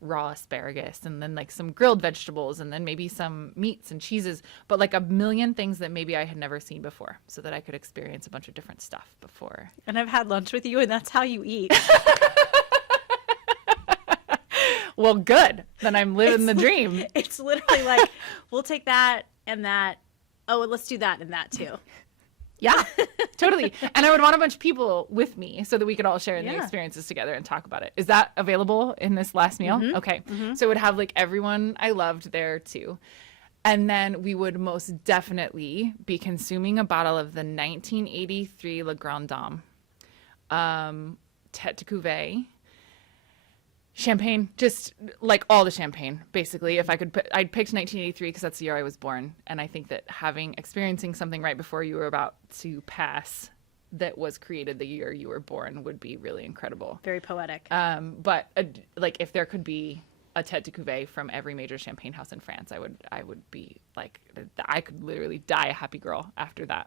raw asparagus, and then, like, some grilled vegetables, and then maybe some meats and cheeses, but, like, a million things that maybe I had never seen before, so that I could experience a bunch of different stuff before. And I've had lunch with you, and that's how you eat. Well, good. Then I'm living the dream. It's literally like, we'll take that and that. Oh, let's do that and that too. Yeah, totally. And I would want a bunch of people with me so that we could all share in the experiences together and talk about it. Is that available in this last meal? Okay. So it would have, like, everyone I loved there too. And then we would most definitely be consuming a bottle of the 1983 Le Grand Dame, Tête de Cuvée, champagne, just like all the champagne, basically. If I could, I'd picked 1983 because that's the year I was born. And I think that experiencing something right before you were about to pass that was created the year you were born would be really incredible. Very poetic. But like if there could be a Tête de Cuvée from every major champagne house in France, I would be like, I could literally die a happy girl after that.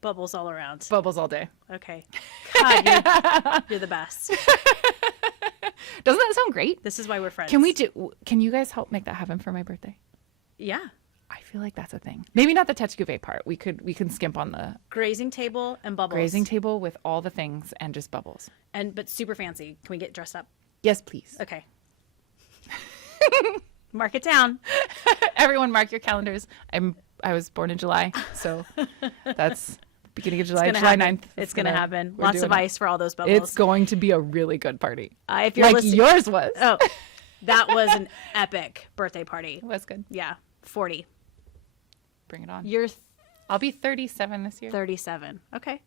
Bubbles all around. Bubbles all day. Okay. God, you're the best. Doesn't that sound great? This is why we're friends. Can you guys help make that happen for my birthday? Yeah. I feel like that's a thing. Maybe not the Tête de Cuvée part. We can skimp on the Grazing table and bubbles. grazing table with all the things and just bubbles. But super fancy. Can we get dressed up? Yes, please. Okay. Mark it down. Everyone mark your calendars. I was born in July, so that's beginning of July, July 9th. It's going to happen. Lots of ice for all those bubbles. It's going to be a really good party. If you're like listening, yours was. Oh, that was an epic birthday party. It was good. Yeah. 40. Bring it on. I'll be 37 this year. 37. Okay.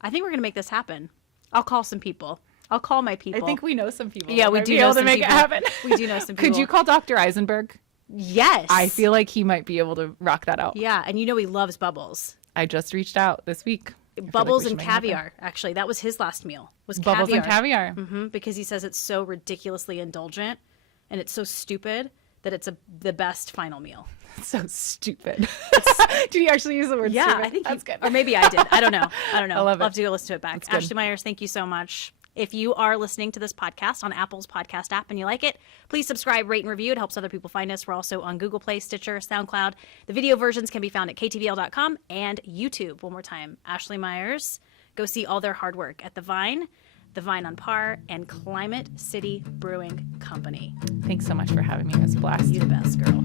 I think we're going to make this happen. I'll call some people. I'll call my people. I think we know some people. Yeah, we do know some make people. it happen. We do know some people. Could you call Dr. Eisenberg? Yes. I feel like he might be able to rock that out. Yeah, and you know he loves bubbles. I just reached out this week. Bubbles and caviar, actually. That was his last meal. Was Bubbles caviar. and caviar. Mm-hmm, because he says it's so ridiculously indulgent and it's so stupid that it's the best final meal. So stupid. Did he actually use the word yeah, stupid? I think that's good. Or maybe I did. I don't know. I love it. I'll have to go listen to it back. That's Ashley Myers, thank you so much. If you are listening to this podcast on Apple's podcast app and you like it, please subscribe, rate, and review. It helps other people find us. We're also on Google Play, Stitcher, SoundCloud. The video versions can be found at ktvl.com and YouTube. One more time, Ashley Myers. Go see all their hard work at The Vine on Par, and Climate City Brewing Company. Thanks so much for having me. It was a blast. You're the best, girl.